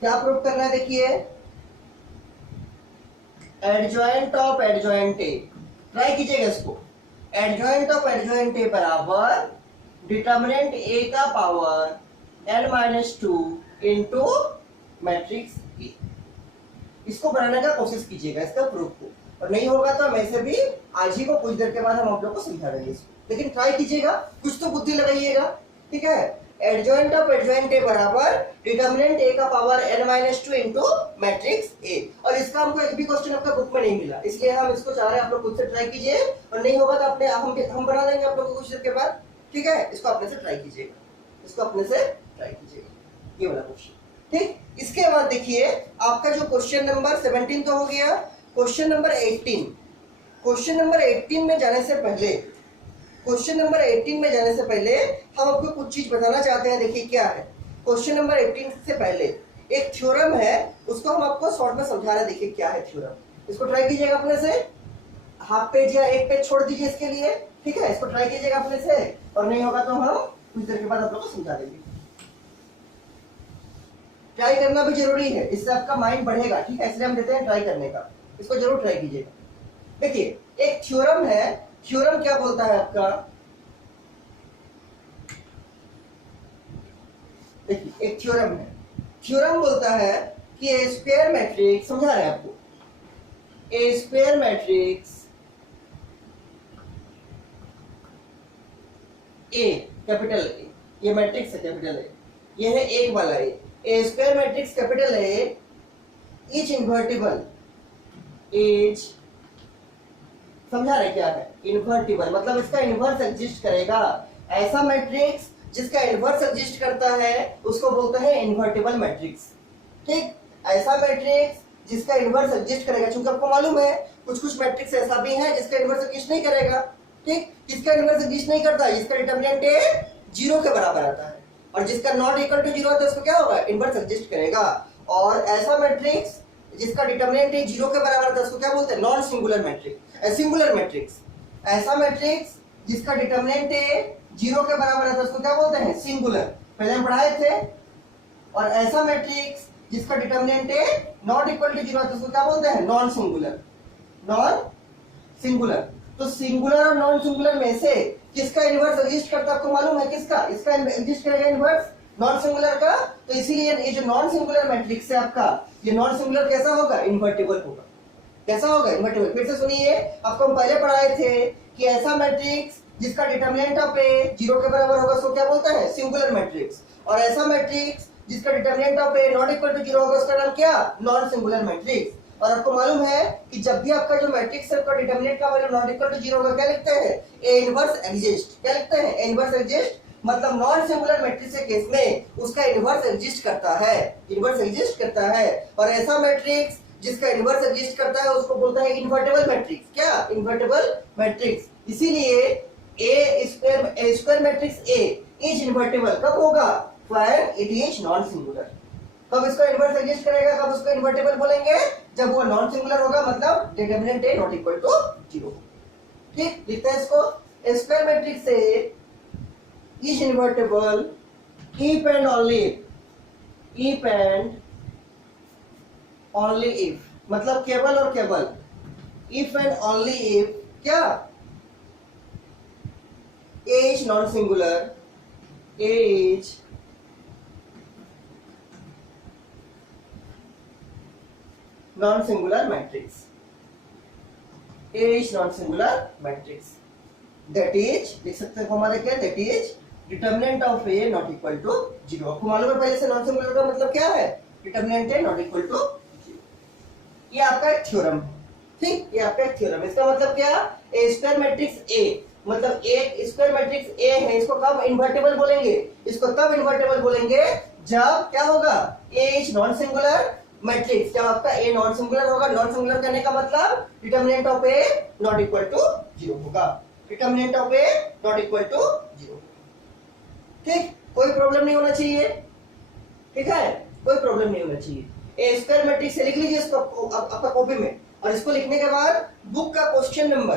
क्या प्रूव करना है, देखिए adjoint of adjoint A, try कीजिएगा इसको, एडजॉइंट ऑफ एडजॉइंट ए बराबर डिटर्मिनेंट ए का power n-2 into matrix A, इसको बनाने का कोशिश कीजिएगा, इसका प्रूफ को, और नहीं होगा तो हम ऐसे भी आज ही को कुछ देर के बाद हम आप लोग को समझा देंगे इसको, लेकिन ट्राई कीजिएगा, कुछ तो बुद्धि लगाइएगा। ठीक है, एडजॉइंट ऑफ एडजॉइंट ए बराबर डिटर्मिनेंट ए का power n-2 into matrix A, और इसका हमको एक भी क्वेश्चन आपका बुक में नहीं मिला, इसलिए हम इसको चाह रहे हैं आप लोग खुद से ट्राई कीजिए, और नहीं होगा तो अपने हम बना देंगे आप लोग को कुछ देर के बाद। ठीक है, इसको अपने से ट्राई कीजिएगा, इसको अपने से ट्राई कीजिएगा, ये वाला क्वेश्चन। ठीक, इसके बाद देखिए आपका जो क्वेश्चन नंबर 17 तो हो गया, क्वेश्चन नंबर 18, क्वेश्चन नंबर 18 में जाने से पहले, क्वेश्चन नंबर 18 में जाने से पहले हम आपको कुछ चीज बताना चाहते हैं। देखिए क्या है, क्वेश्चन नंबर 18 से पहले एक थ्योरम है, उसको हम आपको शॉर्ट में समझा रहे हैं। देखिए क्या है थ्योरम, इसको ट्राई कीजिएगा अपने से, हाफ पेज या एक पेज छोड़ दीजिए इसके लिए। ठीक है, इसको ट्राई कीजिएगा अपने से, और नहीं होगा तो हम कुछ देर के बाद आप लोग को समझा देंगे। ट्राई करना भी जरूरी है, इससे आपका माइंड बढ़ेगा। ठीक है, इसलिए हम देते हैं ट्राई करने का, इसको जरूर ट्राई कीजिएगा। देखिए एक थ्योरम है, थ्योरम क्या बोलता है आपका, देखिए एक थ्योरम है, थ्योरम बोलता है कि ए स्क्वायर मैट्रिक्स, समझा रहे हैं आपको, a square matrix A, capital A, ये मैट्रिक्स है कैपिटल ए, ये है एक वाला a square matrix capital A is invertible, is, समझा रहे क्या है इन्वर्टिबल, मतलब इसका इन्वर्स एग्जिस्ट करेगा। ऐसा मैट्रिक्स जिसका इन्वर्स एग्जिस्ट करता है उसको बोलते हैं इन्वर्टिबल मैट्रिक्स। ठीक, ऐसा मैट्रिक्स जिसका इनवर्स एग्जिस्ट करेगा, क्योंकि आपको मालूम है कुछ कुछ मैट्रिक्स ऐसा भी है जिसका इनवर्स एग्जिस्ट नहीं करेगा। ठीक, जिसका इनवर्स एग्जिस्ट नहीं करता, जिसका डिटरमिनेंट ए 0 के बराबर आता है, और जिसका नॉट इक्वल टू 0 आता है उसको क्या होगा, इनवर्स एग्जिस्ट करेगा। और ऐसा मैट्रिक्स जिसका डिटरमिनेंट ए 0 के बराबर आता है उसको क्या बोलते हैं, non singular matrix, singular matrix. ऐसा मैट्रिक्स जिसका डिटरमिनेंट ए 0 के बराबर आता है उसको क्या बोलते हैं, सिंगुलर, पहले हम पढ़ाए थे। और ऐसा मैट्रिक्स जिसका determinant A not equal to 0 आता है उसको क्या बोलते हैं, नॉन सिंगुलर, नॉन सिंगुलर। तो सिंगुलर और नॉन सिंगुलर में से किसका इनवर्स एग्जिस्ट करता है आपको मालूम है, किसका, इसका एग्जिस्ट करेगा इनवर्स, नॉन सिंगुलर का। तो इसीलिए ये जो नॉन सिंगुलर मैट्रिक्स है आपका, ये नॉन सिंगुलर कैसा होगा, इन्वर्टिबल होगा। कैसा होगा, इन्वर्टिबल। फिर से सुनिए, आपको हम पहले पढ़ाए थे कि ऐसा मैट्रिक्स जिसका डिटरमिनेंट ऑफ ए 0 के बराबर होगा उसको क्या बोलते हैं, सिंगुलर मैट्रिक्स। और ऐसा मैट्रिक्स जिसका determinant of A not equal to 0 होगा उसका नाम क्या, नॉन सिंगुलर मैट्रिक्स। और आपको मालूम है कि जब भी आपका जो मैट्रिक्स है, उसका डिटरमिनेंट का वैल्यू नॉट इक्वल टू 0 होगा, क्या लिखते हैं, ए इनवर्स एग्जिस्ट। क्या लिखते हैं, ए इनवर्स एग्जिस्ट। मतलब नॉन सिंगुलर मैट्रिक्स के केस में उसका इनवर्स एग्जिस्ट करता है, इनवर्स एग्जिस्ट करता है। और ऐसा मैट्रिक्स जिसका इनवर्स एग्जिस्ट करता है उसको बोलता है इन्वर्टेबल मैट्रिक्स। क्या, इन्वर्टेबल मैट्रिक्स। इसीलिए a square matrix A is invertible कब होगा, when it is non singular. कब इसका इनवर्स एग्जिस्ट करेगा, कब उसको इन्वर्टेबल बोलेंगे, जब वो नॉन सिंगुलर होगा, मतलब determinant A not equal to 0। ठीक, लिखते हैं इसको, square matrix A is invertible if and only if, मतलब केवल और केवल, इफ एंड ओनली इफ क्या, A is non singular, A is non singular matrix, A is non singular matrix. That is, लिख सकते हैं हमारे क्या, that is determinant of A not equal to 0। आपको मालूम है पहले से नॉन सिंगुलर का मतलब क्या है, determinant A not equal to 0। ये आपका एक थ्योरम है। ठीक, ये आपका एक थ्योरम। इसका मतलब क्या, ए स्क्वायर मैट्रिक्स ए, मतलब एक स्क्वायर मैट्रिक्स ए है, इसको कब इन्वर्टेबल बोलेंगे, इसको तब इन्वर्टेबल बोलेंगे जब क्या होगा, A is non singular matrix, जब आपका ए नॉन सिंगुलर होगा। नॉन सिंगुलर करने का मतलब determinant of A not equal to 0 होगा, determinant of A not equal to 0। ठीक, कोई प्रॉब्लम नहीं होना चाहिए। ठीक है, कोई प्रॉब्लम नहीं होना चाहिए। ए स्क्वायर मैट्रिक्स से लिख लीजिए इसको आपका कॉपी में, और इसको लिखने के बाद बुक का क्वेश्चन नंबर,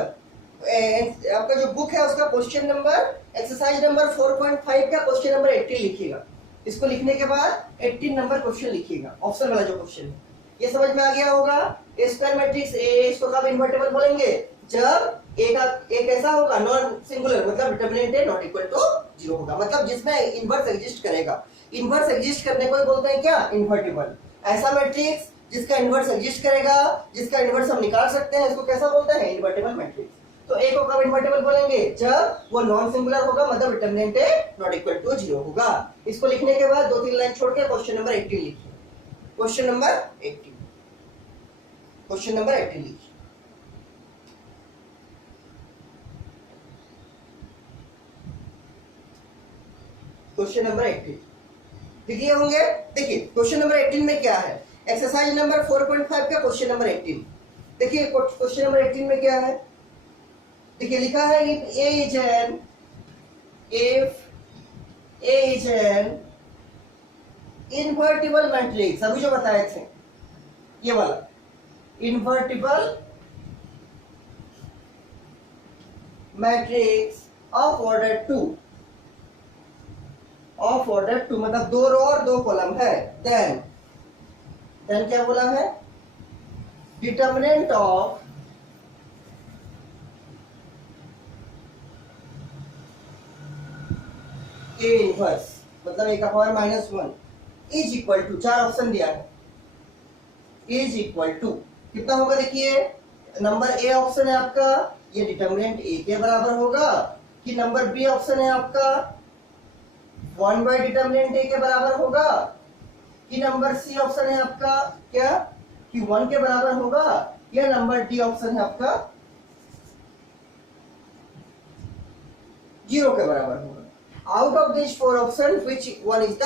आपका जो बुक है उसका क्वेश्चन नंबर, एक्सरसाइज नंबर 4.5 का क्वेश्चन नंबर 18 लिखिएगा। इसको लिखने के बाद 18 नंबर क्वेश्चन लिखिएगा, ऑप्शन वाला जो क्वेश्चन है। ये समझ में आ गया होगा। ए स्क्वायर मैट्रिक्स ए, इसको कब इन्वर्टेबल बोलेंगे, जब एक ऐसा होगा नॉन सिंगुलर, मतलब determinant A not equal to 0 होगा, मतलब जिसमें इनवर्स एग्जिस्ट करेगा। इनवर्स एग्जिस्ट करने को बोलते हैं क्या, इन्वर्टेबल। ऐसा मैट्रिक्स जिसका इनवर्स एग्जिस्ट करेगा, जिसका इनवर्स हम निकाल सकते हैं, इसको कैसा बोलते हैं, इन्वर्टेबल मैट्रिक्स। तो ए को कब इन्वर्टेबल बोलेंगे, जब वो नॉन सिंगुलर होगा, मतलब determinant A not equal to 0 होगा। इसको लिखने के बाद 2-3 लाइन छोड़ के क्वेश्चन नंबर 18 लिखिए। क्वेश्चन नंबर 18, क्वेश्चन नंबर 18 लिखिए। क्वेश्चन नंबर 18 लिखिए होंगे। देखिए क्वेश्चन नंबर 18 में क्या है, एक्सरसाइज नंबर 4.5 का क्वेश्चन नंबर 18। देखिए क्वेश्चन नंबर 18 में क्या है, देखिए लिखा है if A is an invertible matrix, अभी जो बताए थे ये वाला invertible matrix of order 2, of order 2 मतलब 2 रो और 2 कॉलम है, देन क्या बोला है, डिटरमिनेंट ऑफ ए इनवर्स, मतलब ए का power -1 is equal to, 4 option दिया है, इज इक्वल टू कितना होगा, देखिए नंबर ए ऑप्शन है आपका, ये डिटरमिनेंट ए के बराबर होगा, कि नंबर बी ऑप्शन है आपका 1 बाय डिटरमिनेंट ए के बराबर होगा, कि नंबर सी ऑप्शन है आपका क्या, कि 1 के बराबर होगा, या नंबर डी ऑप्शन है आपका 0 के बराबर होगा। Out of this 4 option which one is the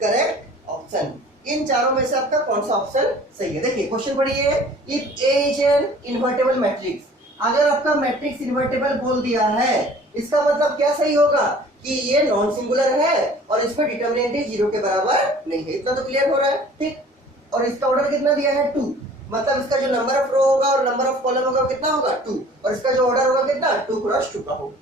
correct option. इन चारों में से आपका कौन सा ऑप्शन सही है? देखिए क्वेश्चन पढ़िए, if A is N invertible matrix, अगर आपका मैट्रिक्स इन्वर्टेबल बोल दिया है, इसका मतलब क्या सही होगा कि ये नॉन सिंगुलर है और इसमें डिटर्मिनेंट ही 0 के बराबर नहीं है। इतना तो क्लियर हो रहा है, ठीक। और इसका ऑर्डर कितना दिया है 2, मतलब इसका जो नंबर ऑफ रो होगा और नंबर ऑफ कॉलम होगा कितना होगा 2, और इसका जो ऑर्डर होगा कितना 2 क्रॉस 2 का होगा,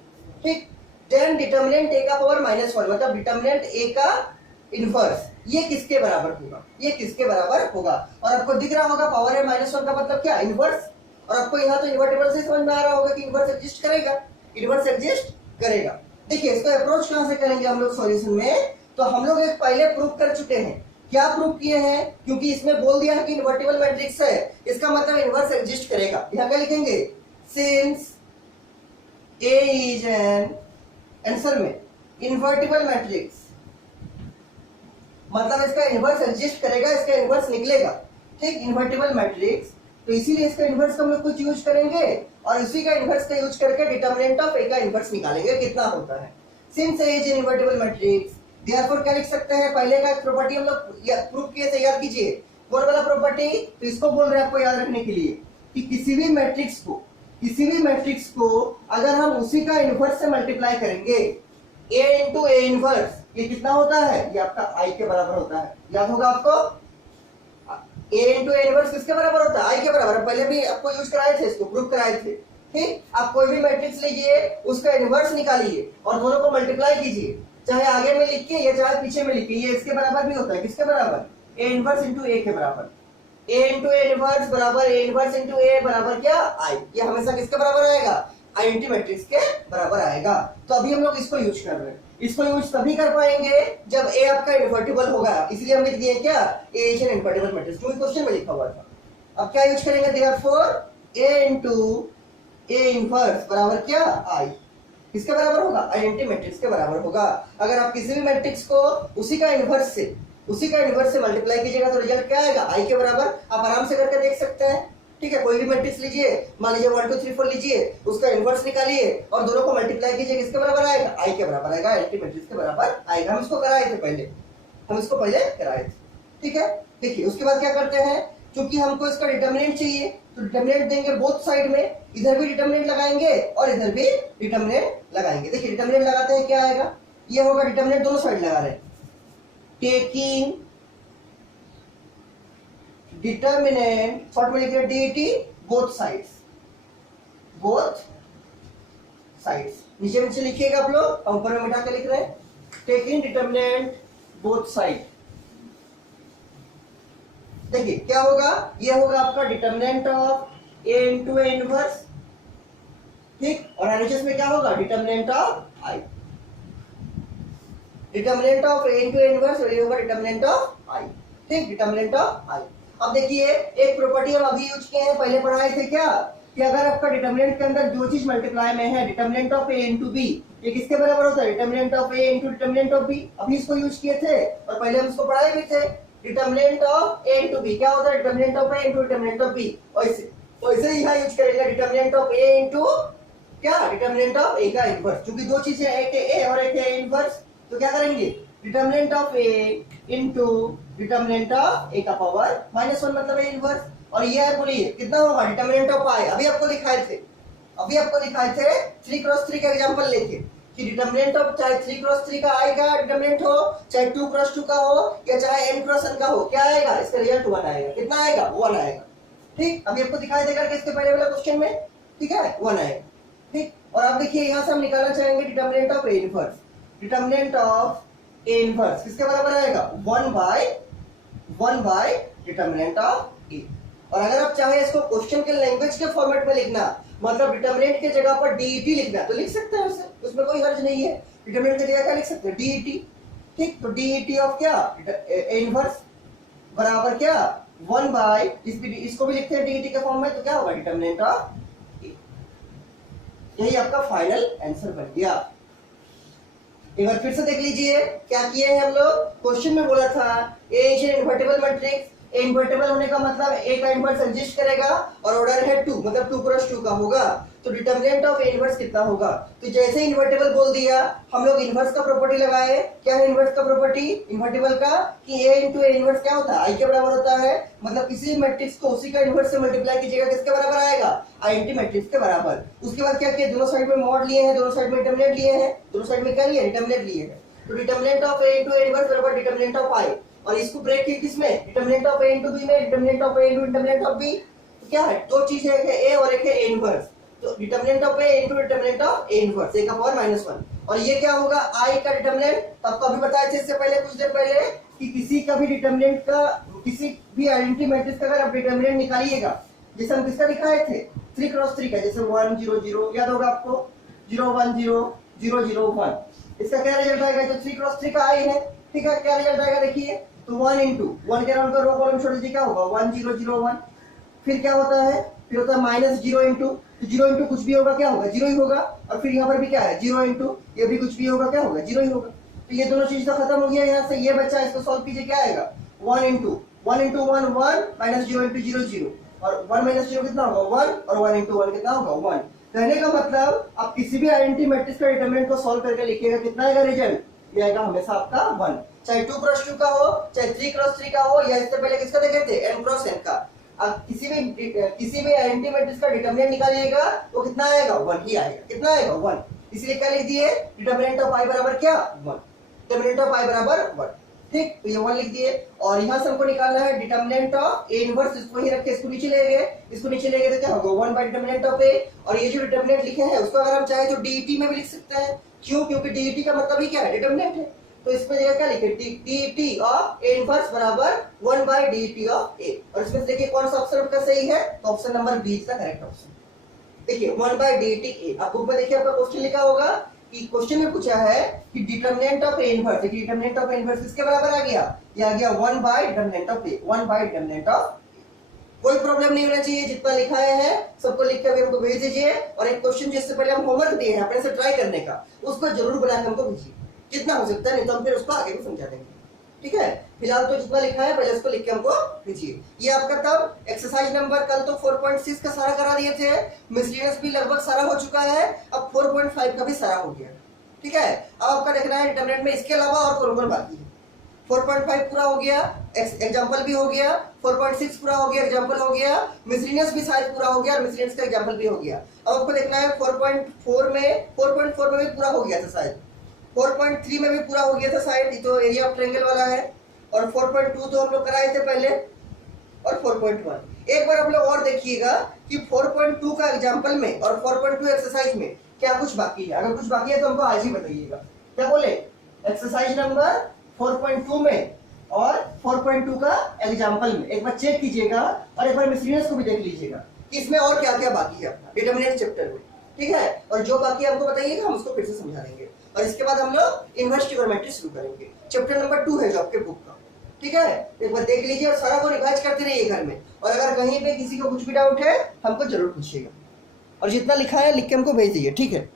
ठीक। देन डिटर्मिनेंट a का पावर -1, मतलब डिटर्मिनेंट a का इनवर्स ये किसके बराबर होगा? ये किसके बराबर होगा? और आपको दिख रहा होगा पावर है -1 का मतलब क्या? इनवर्स। और आपको यहाँ तो इन्वर्टेबल से समझ में आ रहा होगा कि इनवर्स एग्जिस्ट करेगा, इनवर्स एग्जिस्ट करेगा। देखिए इसको अप्रोच कहां से करेंगे हम लोग सॉल्यूशन में? तो हम लोग एक पहले प्रूव कर चुके हैं। क्या प्रूव किए हैं? क्योंकि इसमें बोल दिया है कि इन्वर्टेबल मैट्रिक्स है, इसका मतलब इनवर्स एग्जिस्ट करेगा। यहाँ क्या लिखेंगे? Since A is an, answer में इन्वर्टेबल मैट्रिक्स, मतलब इसका इनवर्स एग्जिस्ट करेगा, इसका इनवर्स निकलेगा, ठीक। इन्वर्टेबल मैट्रिक्स, तो इसीलिए इसका इनवर्स का हम लोग कुछ यूज करेंगे और इसी का इनवर्स का यूज करके डिटर्मिनेंट ऑफ ए का इनवर्स निकालेंगे कितना होता है। Since A is N invertible matrix, therefore क्या लिख सकते हैं? पहले का एक प्रॉपर्टी हम लोग प्रूव किए थे, याद कीजिए। कौन वाला प्रॉपर्टी? तो इसको बोल रहे हैं आपको याद रखने के लिए कि किसी भी मैट्रिक्स को अगर हम उसी का इनवर्स से मल्टीप्लाई करेंगे, a इंटू ए इनवर्स, ये कितना होता है? ये आपका i के बराबर होता है। याद होगा आपको, a इंटू ए इनवर्स किसके बराबर होता है? i के बराबर। पहले भी आपको यूज कराए थे, इसको प्रूव कराए थे, ठीक। आप कोई भी मैट्रिक्स लीजिए, उसका इनवर्स निकालिए और दोनों को मल्टीप्लाई कीजिए, चाहे आगे में लिखिए या चाहे पीछे में लिखिए, ये इसके बराबर भी होता है। किसके बराबर? a इनवर्स इंटू ए के बराबर। a इंटू ए इनवर्स बराबर a इनवर्स इंटू ए बराबर क्या? i। ये हमेशा किसके बराबर आएगा? आइडेंटिटी मैट्रिक्स के बराबर आएगा। तो अभी हम लोग इसको यूज कर रहे हैं। इसको यूज तभी कर पाएंगे जब ए आपका इन्वर्टिबल होगा, इसलिए हम लिख दिए क्या? A is an invertible matrix, क्योंकि क्वेश्चन में लिखा हुआ था। अब क्या यूज करेंगे? Therefore A into A inverse बराबर क्या? आई। किसके बराबर होगा? आइडेंटिटी मैट्रिक्स के बराबर होगा। अगर आप किसी भी मैट्रिक्स को उसी का इनवर्स से मल्टीप्लाई कीजिएगा तो रिजल्ट क्या आएगा? आई के बराबर। आप आराम से करके देख सकते हैं, ठीक है। कोई भी मैट्रिक्स लीजिए, मान लीजिए 1 2 3 4 लीजिए, उसका इनवर्स निकालिए और दोनों को मल्टीप्लाई कीजिए, किसके बराबर आएगा? आई के बराबर आएगा, आइडेंटिटी मैट्रिक्स के बराबर आएगा। हम इसको कराए थे पहले, ठीक है। देखिए उसके बाद क्या करते हैं, क्योंकि हमको इसका डिटर्मिनेंट चाहिए तो डिटर्मिनेंट देंगे बोथ साइड में, इधर भी डिटर्मिनेंट लगाएंगे और इधर भी डिटर्मिनेंट लगाएंगे। देखिए डिटर्मिनेंट लगाते हैं, क्या आएगा? ये होगा डिटर्मिनेंट, दोनों साइड लगा रहे हैं, टेकिंग डिटर्मिनेंट, शॉर्ट में लिख रहे हैं DET, बोथ साइड्स। नीचे नीचे लिखिएगा आप लोग, ऊपर में मिटा के लिख रहे हैं, टेकिंग डिटर्मिनेंट बोथ साइड। देखिए क्या होगा? ये होगा आपका determinant of A into A inverse, ठीक। और एलएचएस में क्या होगा? Determinant of I. Determinant of A into A inverse, ये होगा डिटर्मिनेंट ऑफ आई, ठीक। डिटर्मिनेंट ऑफ आई। अब देखिए एक प्रॉपर्टी हम अभी यूज किए हैं, पहले पढ़ाए थे क्या, कि अगर आपका डिटर्मिनेंट के अंदर जो चीज मल्टीप्लाई में है, determinant of A into B, ये किसके बराबर होता है? Determinant of A into determinant of B. अभी इसको यूज किए थे और पहले हम इसको पढ़ाए भी थे। Determinant of A into B क्या होता है? Determinant of A into determinant of B. वैसे ही यहाँ यूज करेंगे डिटर्मिनेंट ऑफ ए इंटू क्या? डिटर्मिनेंट ऑफ ए का इनवर्स। क्योंकि दो चीजें, एक है ए और एक है इनवर्स, तो क्या करेंगे? Determinant of A into determinant of A का पावर -1, मतलब ए इनवर्स। और ये है, बोलिए कितना होगा? डिटर्मिनेंट ऑफ आई। अभी आपको लिखाए थे 3 क्रॉस 3 का एग्जांपल लेके, कि डिटर्मिनेंट ऑफ चाहे 3 क्रॉस 3 का आई का डिटर्मिनेंट हो, चाहे 2 क्रॉस 2 का हो, या चाहे n क्रॉस n का हो, क्या आएगा? इसका रिजल्ट 1 आएगा। कितना आएगा? 1 आएगा, ठीक। अभी आपको दिखाई देगा कि इसके पहले वाला क्वेश्चन में, ठीक है, 1 आएगा, ठीक। और अब देखिए यहाँ से हम निकालना चाहेंगे determinant of A inverse. Determinant of A inverse किसके बराबर आएगा? 1 बाय डिटर्मिनेंट ऑफ ए। और अगर आप चाहे इसको क्वेश्चन के लैंग्वेज के फॉर्मेट में लिखना, मतलब डिटर्मिनेंट के जगह पर DET लिखना, तो लिख सकते हैं उसे, उसमें कोई हर्ज नहीं है। डिटर्मिनेंट की जगह क्या लिख सकते हैं? DET, ठीक। तो DET ऑफ क्या? ए इनवर्स बराबर क्या? 1 बाय, इसको भी लिखते हैं DET के फॉर्म में, तो क्या होगा? डिटर्मिनेंट ऑफ ए। यही आपका फाइनल आंसर बन गया। एक बार फिर से देख लीजिए क्या किए हैं हम लोग। क्वेश्चन में बोला था A is an invertible matrix, invertible होने का मतलब ए का इनवर्स एग्जिस्ट करेगा और ऑर्डर है 2, मतलब 2 क्रॉस 2 का होगा। तो डिटर्मिनेंट ऑफ ए इनवर्स कितना होगा? तो जैसे इन्वर्टेबल बोल दिया हम लोग इनवर्स का प्रॉपर्टी लगाए। क्या है इनवर्स का प्रॉपर्टी इन्वर्टेबल का? कि ए इंटू ए इनवर्स क्या होता है? आई के बराबर होता है। मतलब किसी मैट्रिक्स को उसी का इनवर्स से मल्टीप्लाई कीजिएगा, किसके बराबर आएगा? आईडेंटिटी मैट्रिक्स के बराबर। उसके बाद क्या किया? दोनों साइड में मॉड लिए हैं, दोनों साइड में डिटर्मिनेंट लिए हैं, दोनों साइड में क्या लिए? डिटर्मिनेंट लिए हैं। तो determinant of A into A inverse बराबर डिटर्मिनेंट ऑफ आई, और इसको ब्रेक किया किसमें? Determinant of A into B में, determinant of A into determinant of B. क्या है? दो चीज है, एक है ए और एक है ए इनवर्स। तो determinant of A into determinant of A inverse A का पावर -1। और ये क्या होगा? आई का डिटर्मिनेंट। तो आपको अभी बताया था इससे पहले कुछ देर पहले कि किसी का भी डिटर्मिनेंट का, किसी भी आइडेंटिटी मैट्रिक्स का अगर आप डिटर्मिनेंट निकालिएगा, जैसे हम किसका दिखाए थे 3 क्रॉस 3 का, जैसे 1 0 0 याद होगा आपको, 0 1 0 0 0 1, इसका क्या रिजल्ट आएगा? जो 3 क्रॉस 3 का आई है, ठीक है, क्या रिजल्ट आएगा देखिए। तो 1 इंटू 1 के राउंड का रो कॉलम छोड़ दीजिए, क्या होगा? 1 0 0 1। फिर क्या होता है? फिर होता है -0 इंटू, तो 0 इंटू कुछ भी होगा क्या होगा? 0 ही होगा। और फिर यहाँ पर भी क्या है? 0 इंटू ये भी कुछ भी होगा क्या होगा? 0 ही होगा। तो ये दोनों चीज तो खत्म हो गया यहाँ से। ये बच्चा इसको सॉल्व कीजिए, क्या आएगा? 1 इंटू 1 इंटू 1 1 -0 इंटू 0 0, और 1 -0 कितना होगा? 1, और 1 इंटू 1 कितना होगा? 1। कहने का मतलब आप किसी भी आइडेंटिटी मैट्रिक्स का डिटरमिनेंट को सॉल्व करके लिखिएगा, कितना आएगा रिजल्ट? ये आएगा हमेशा आपका 1। चाहे 2 क्रॉस 2 का हो, चाहे 3 क्रॉस 3 का हो, या इससे पहले किसका देखे थे? n क्रॉस n का। अब किसी भी आइडेंटिटी मैट्रिक्स का डिटरमिनेंट निकालिएगा तो कितना आएगा? 1 ही आएगा। कितना आएगा? 1। इसलिए क्या लिख दिए? डिटरमिनेंट ऑफ i बराबर क्या? 1। डिटरमिनेंट ऑफ i बराबर 1। ठीक, तो ये 1 लिख दिए। और यहां से हमको निकालना है डिटरमिनेंट ऑफ ए इनवर्स। इसको ही रखे, इसको नीचे ले गए, इसको नीचे ले गए तो क्या होगा? 1 बाय डिटरमिनेंट ऑफ ए। और ये जो डिटरमिनेंट लिखे हैं उसको अगर हम चाहे तो डीईटी में भी लिख सकते हैं। क्यों? क्योंकि डीईटी का मतलब ही क्या है? डिटरमिनेंट है। तो इसमें जगह क्या लिखे? डीईटी ऑफ ए इनवर्स बराबर 1 बाय डीईटी ऑफ ए। और इसमें देखिए कौन सा ऑप्शन आपका सही है? तो option number B is the correct option. देखिए 1 बाय डीईटी ए। आप बुक में देखिए आपका क्वेश्चन लिखा होगा कि क्वेश्चन में पूछा है कि डिटरमिनेंट ऑफ ए इनवर्स, देखिए डिटरमिनेंट ऑफ ए इनवर्स किसके बराबर आ गया? ये आ गया 1 by determinant of A, 1 by determinant of. कोई प्रॉब्लम नहीं होना चाहिए, जितना लिखा है सबको लिख कर हमको भेज दीजिए। और एक क्वेश्चन जिससे पहले हम होमवर्क दिए हैं अपने से ट्राई करने का, उसको जरूर बना के हमको भेजिए, जितना हो सकता है, नहीं तो हम फिर उसको आगे भी समझा देंगे। ठीक है, फिलहाल तो जितना लिखा है पहले उसको लिख के हमको भेजिए। ये आपका तब एक्सरसाइज नंबर, कल तो 4.6 का सारा करा दिए थे, मिसलेनियस भी लगभग सारा हो चुका है, अब 4.5 का भी सारा हो गया। ठीक है, अब आपका देखना है डिटरमिनेंट में इसके अलावा और कौन-कौन बाकी है। 4.5 पूरा हो गया, एग्जांपल भी हो गया, 4.6 पूरा हो गया, एग्जांपल हो गया, मिसलेनियस भी शायद पूरा हो गया और मिसलेनियस का एग्जांपल भी हो गया। अब आपको देखना है 4.4 में भी पूरा हो गया था शायद, 4.3 में भी पूरा हो गया था शायद, ये तो एरिया ऑफ ट्रायंगल वाला है। और 4.2 तो हम लोग कराए थे पहले, और 4.1 एक बार आप लोग और देखिएगा कि 4.2 का एग्जांपल में और 4.2 एक्सरसाइज में क्या कुछ बाकी है। अगर कुछ बाकी है तो हमको आज ही बताइएगा। क्या बोले? एक्सरसाइज नंबर 4.2 में और 4.2 का एग्जांपल में एक बार चेक कीजिएगा, और एक बार मिसलेनियस को भी देख लीजिएगा कि इसमें और क्या क्या बाकी है अपना डिटरमिनेंट चैप्टर में। ठीक है, और जो बाकी हमको बताइएगा, हम उसको फिर से समझा देंगे। और इसके बाद हम लोग इनवर्स ट्रिग्नोमेट्री शुरू करेंगे, चैप्टर नंबर 2 है जो आपके बुक का। ठीक है, एक बार देख लीजिए और सारा को रिवाइज करते रहिए घर में। और अगर कहीं पे किसी को कुछ भी डाउट है हमको जरूर पूछिएगा, और जितना लिखा है लिख के हमको भेज दीजिए। ठीक है।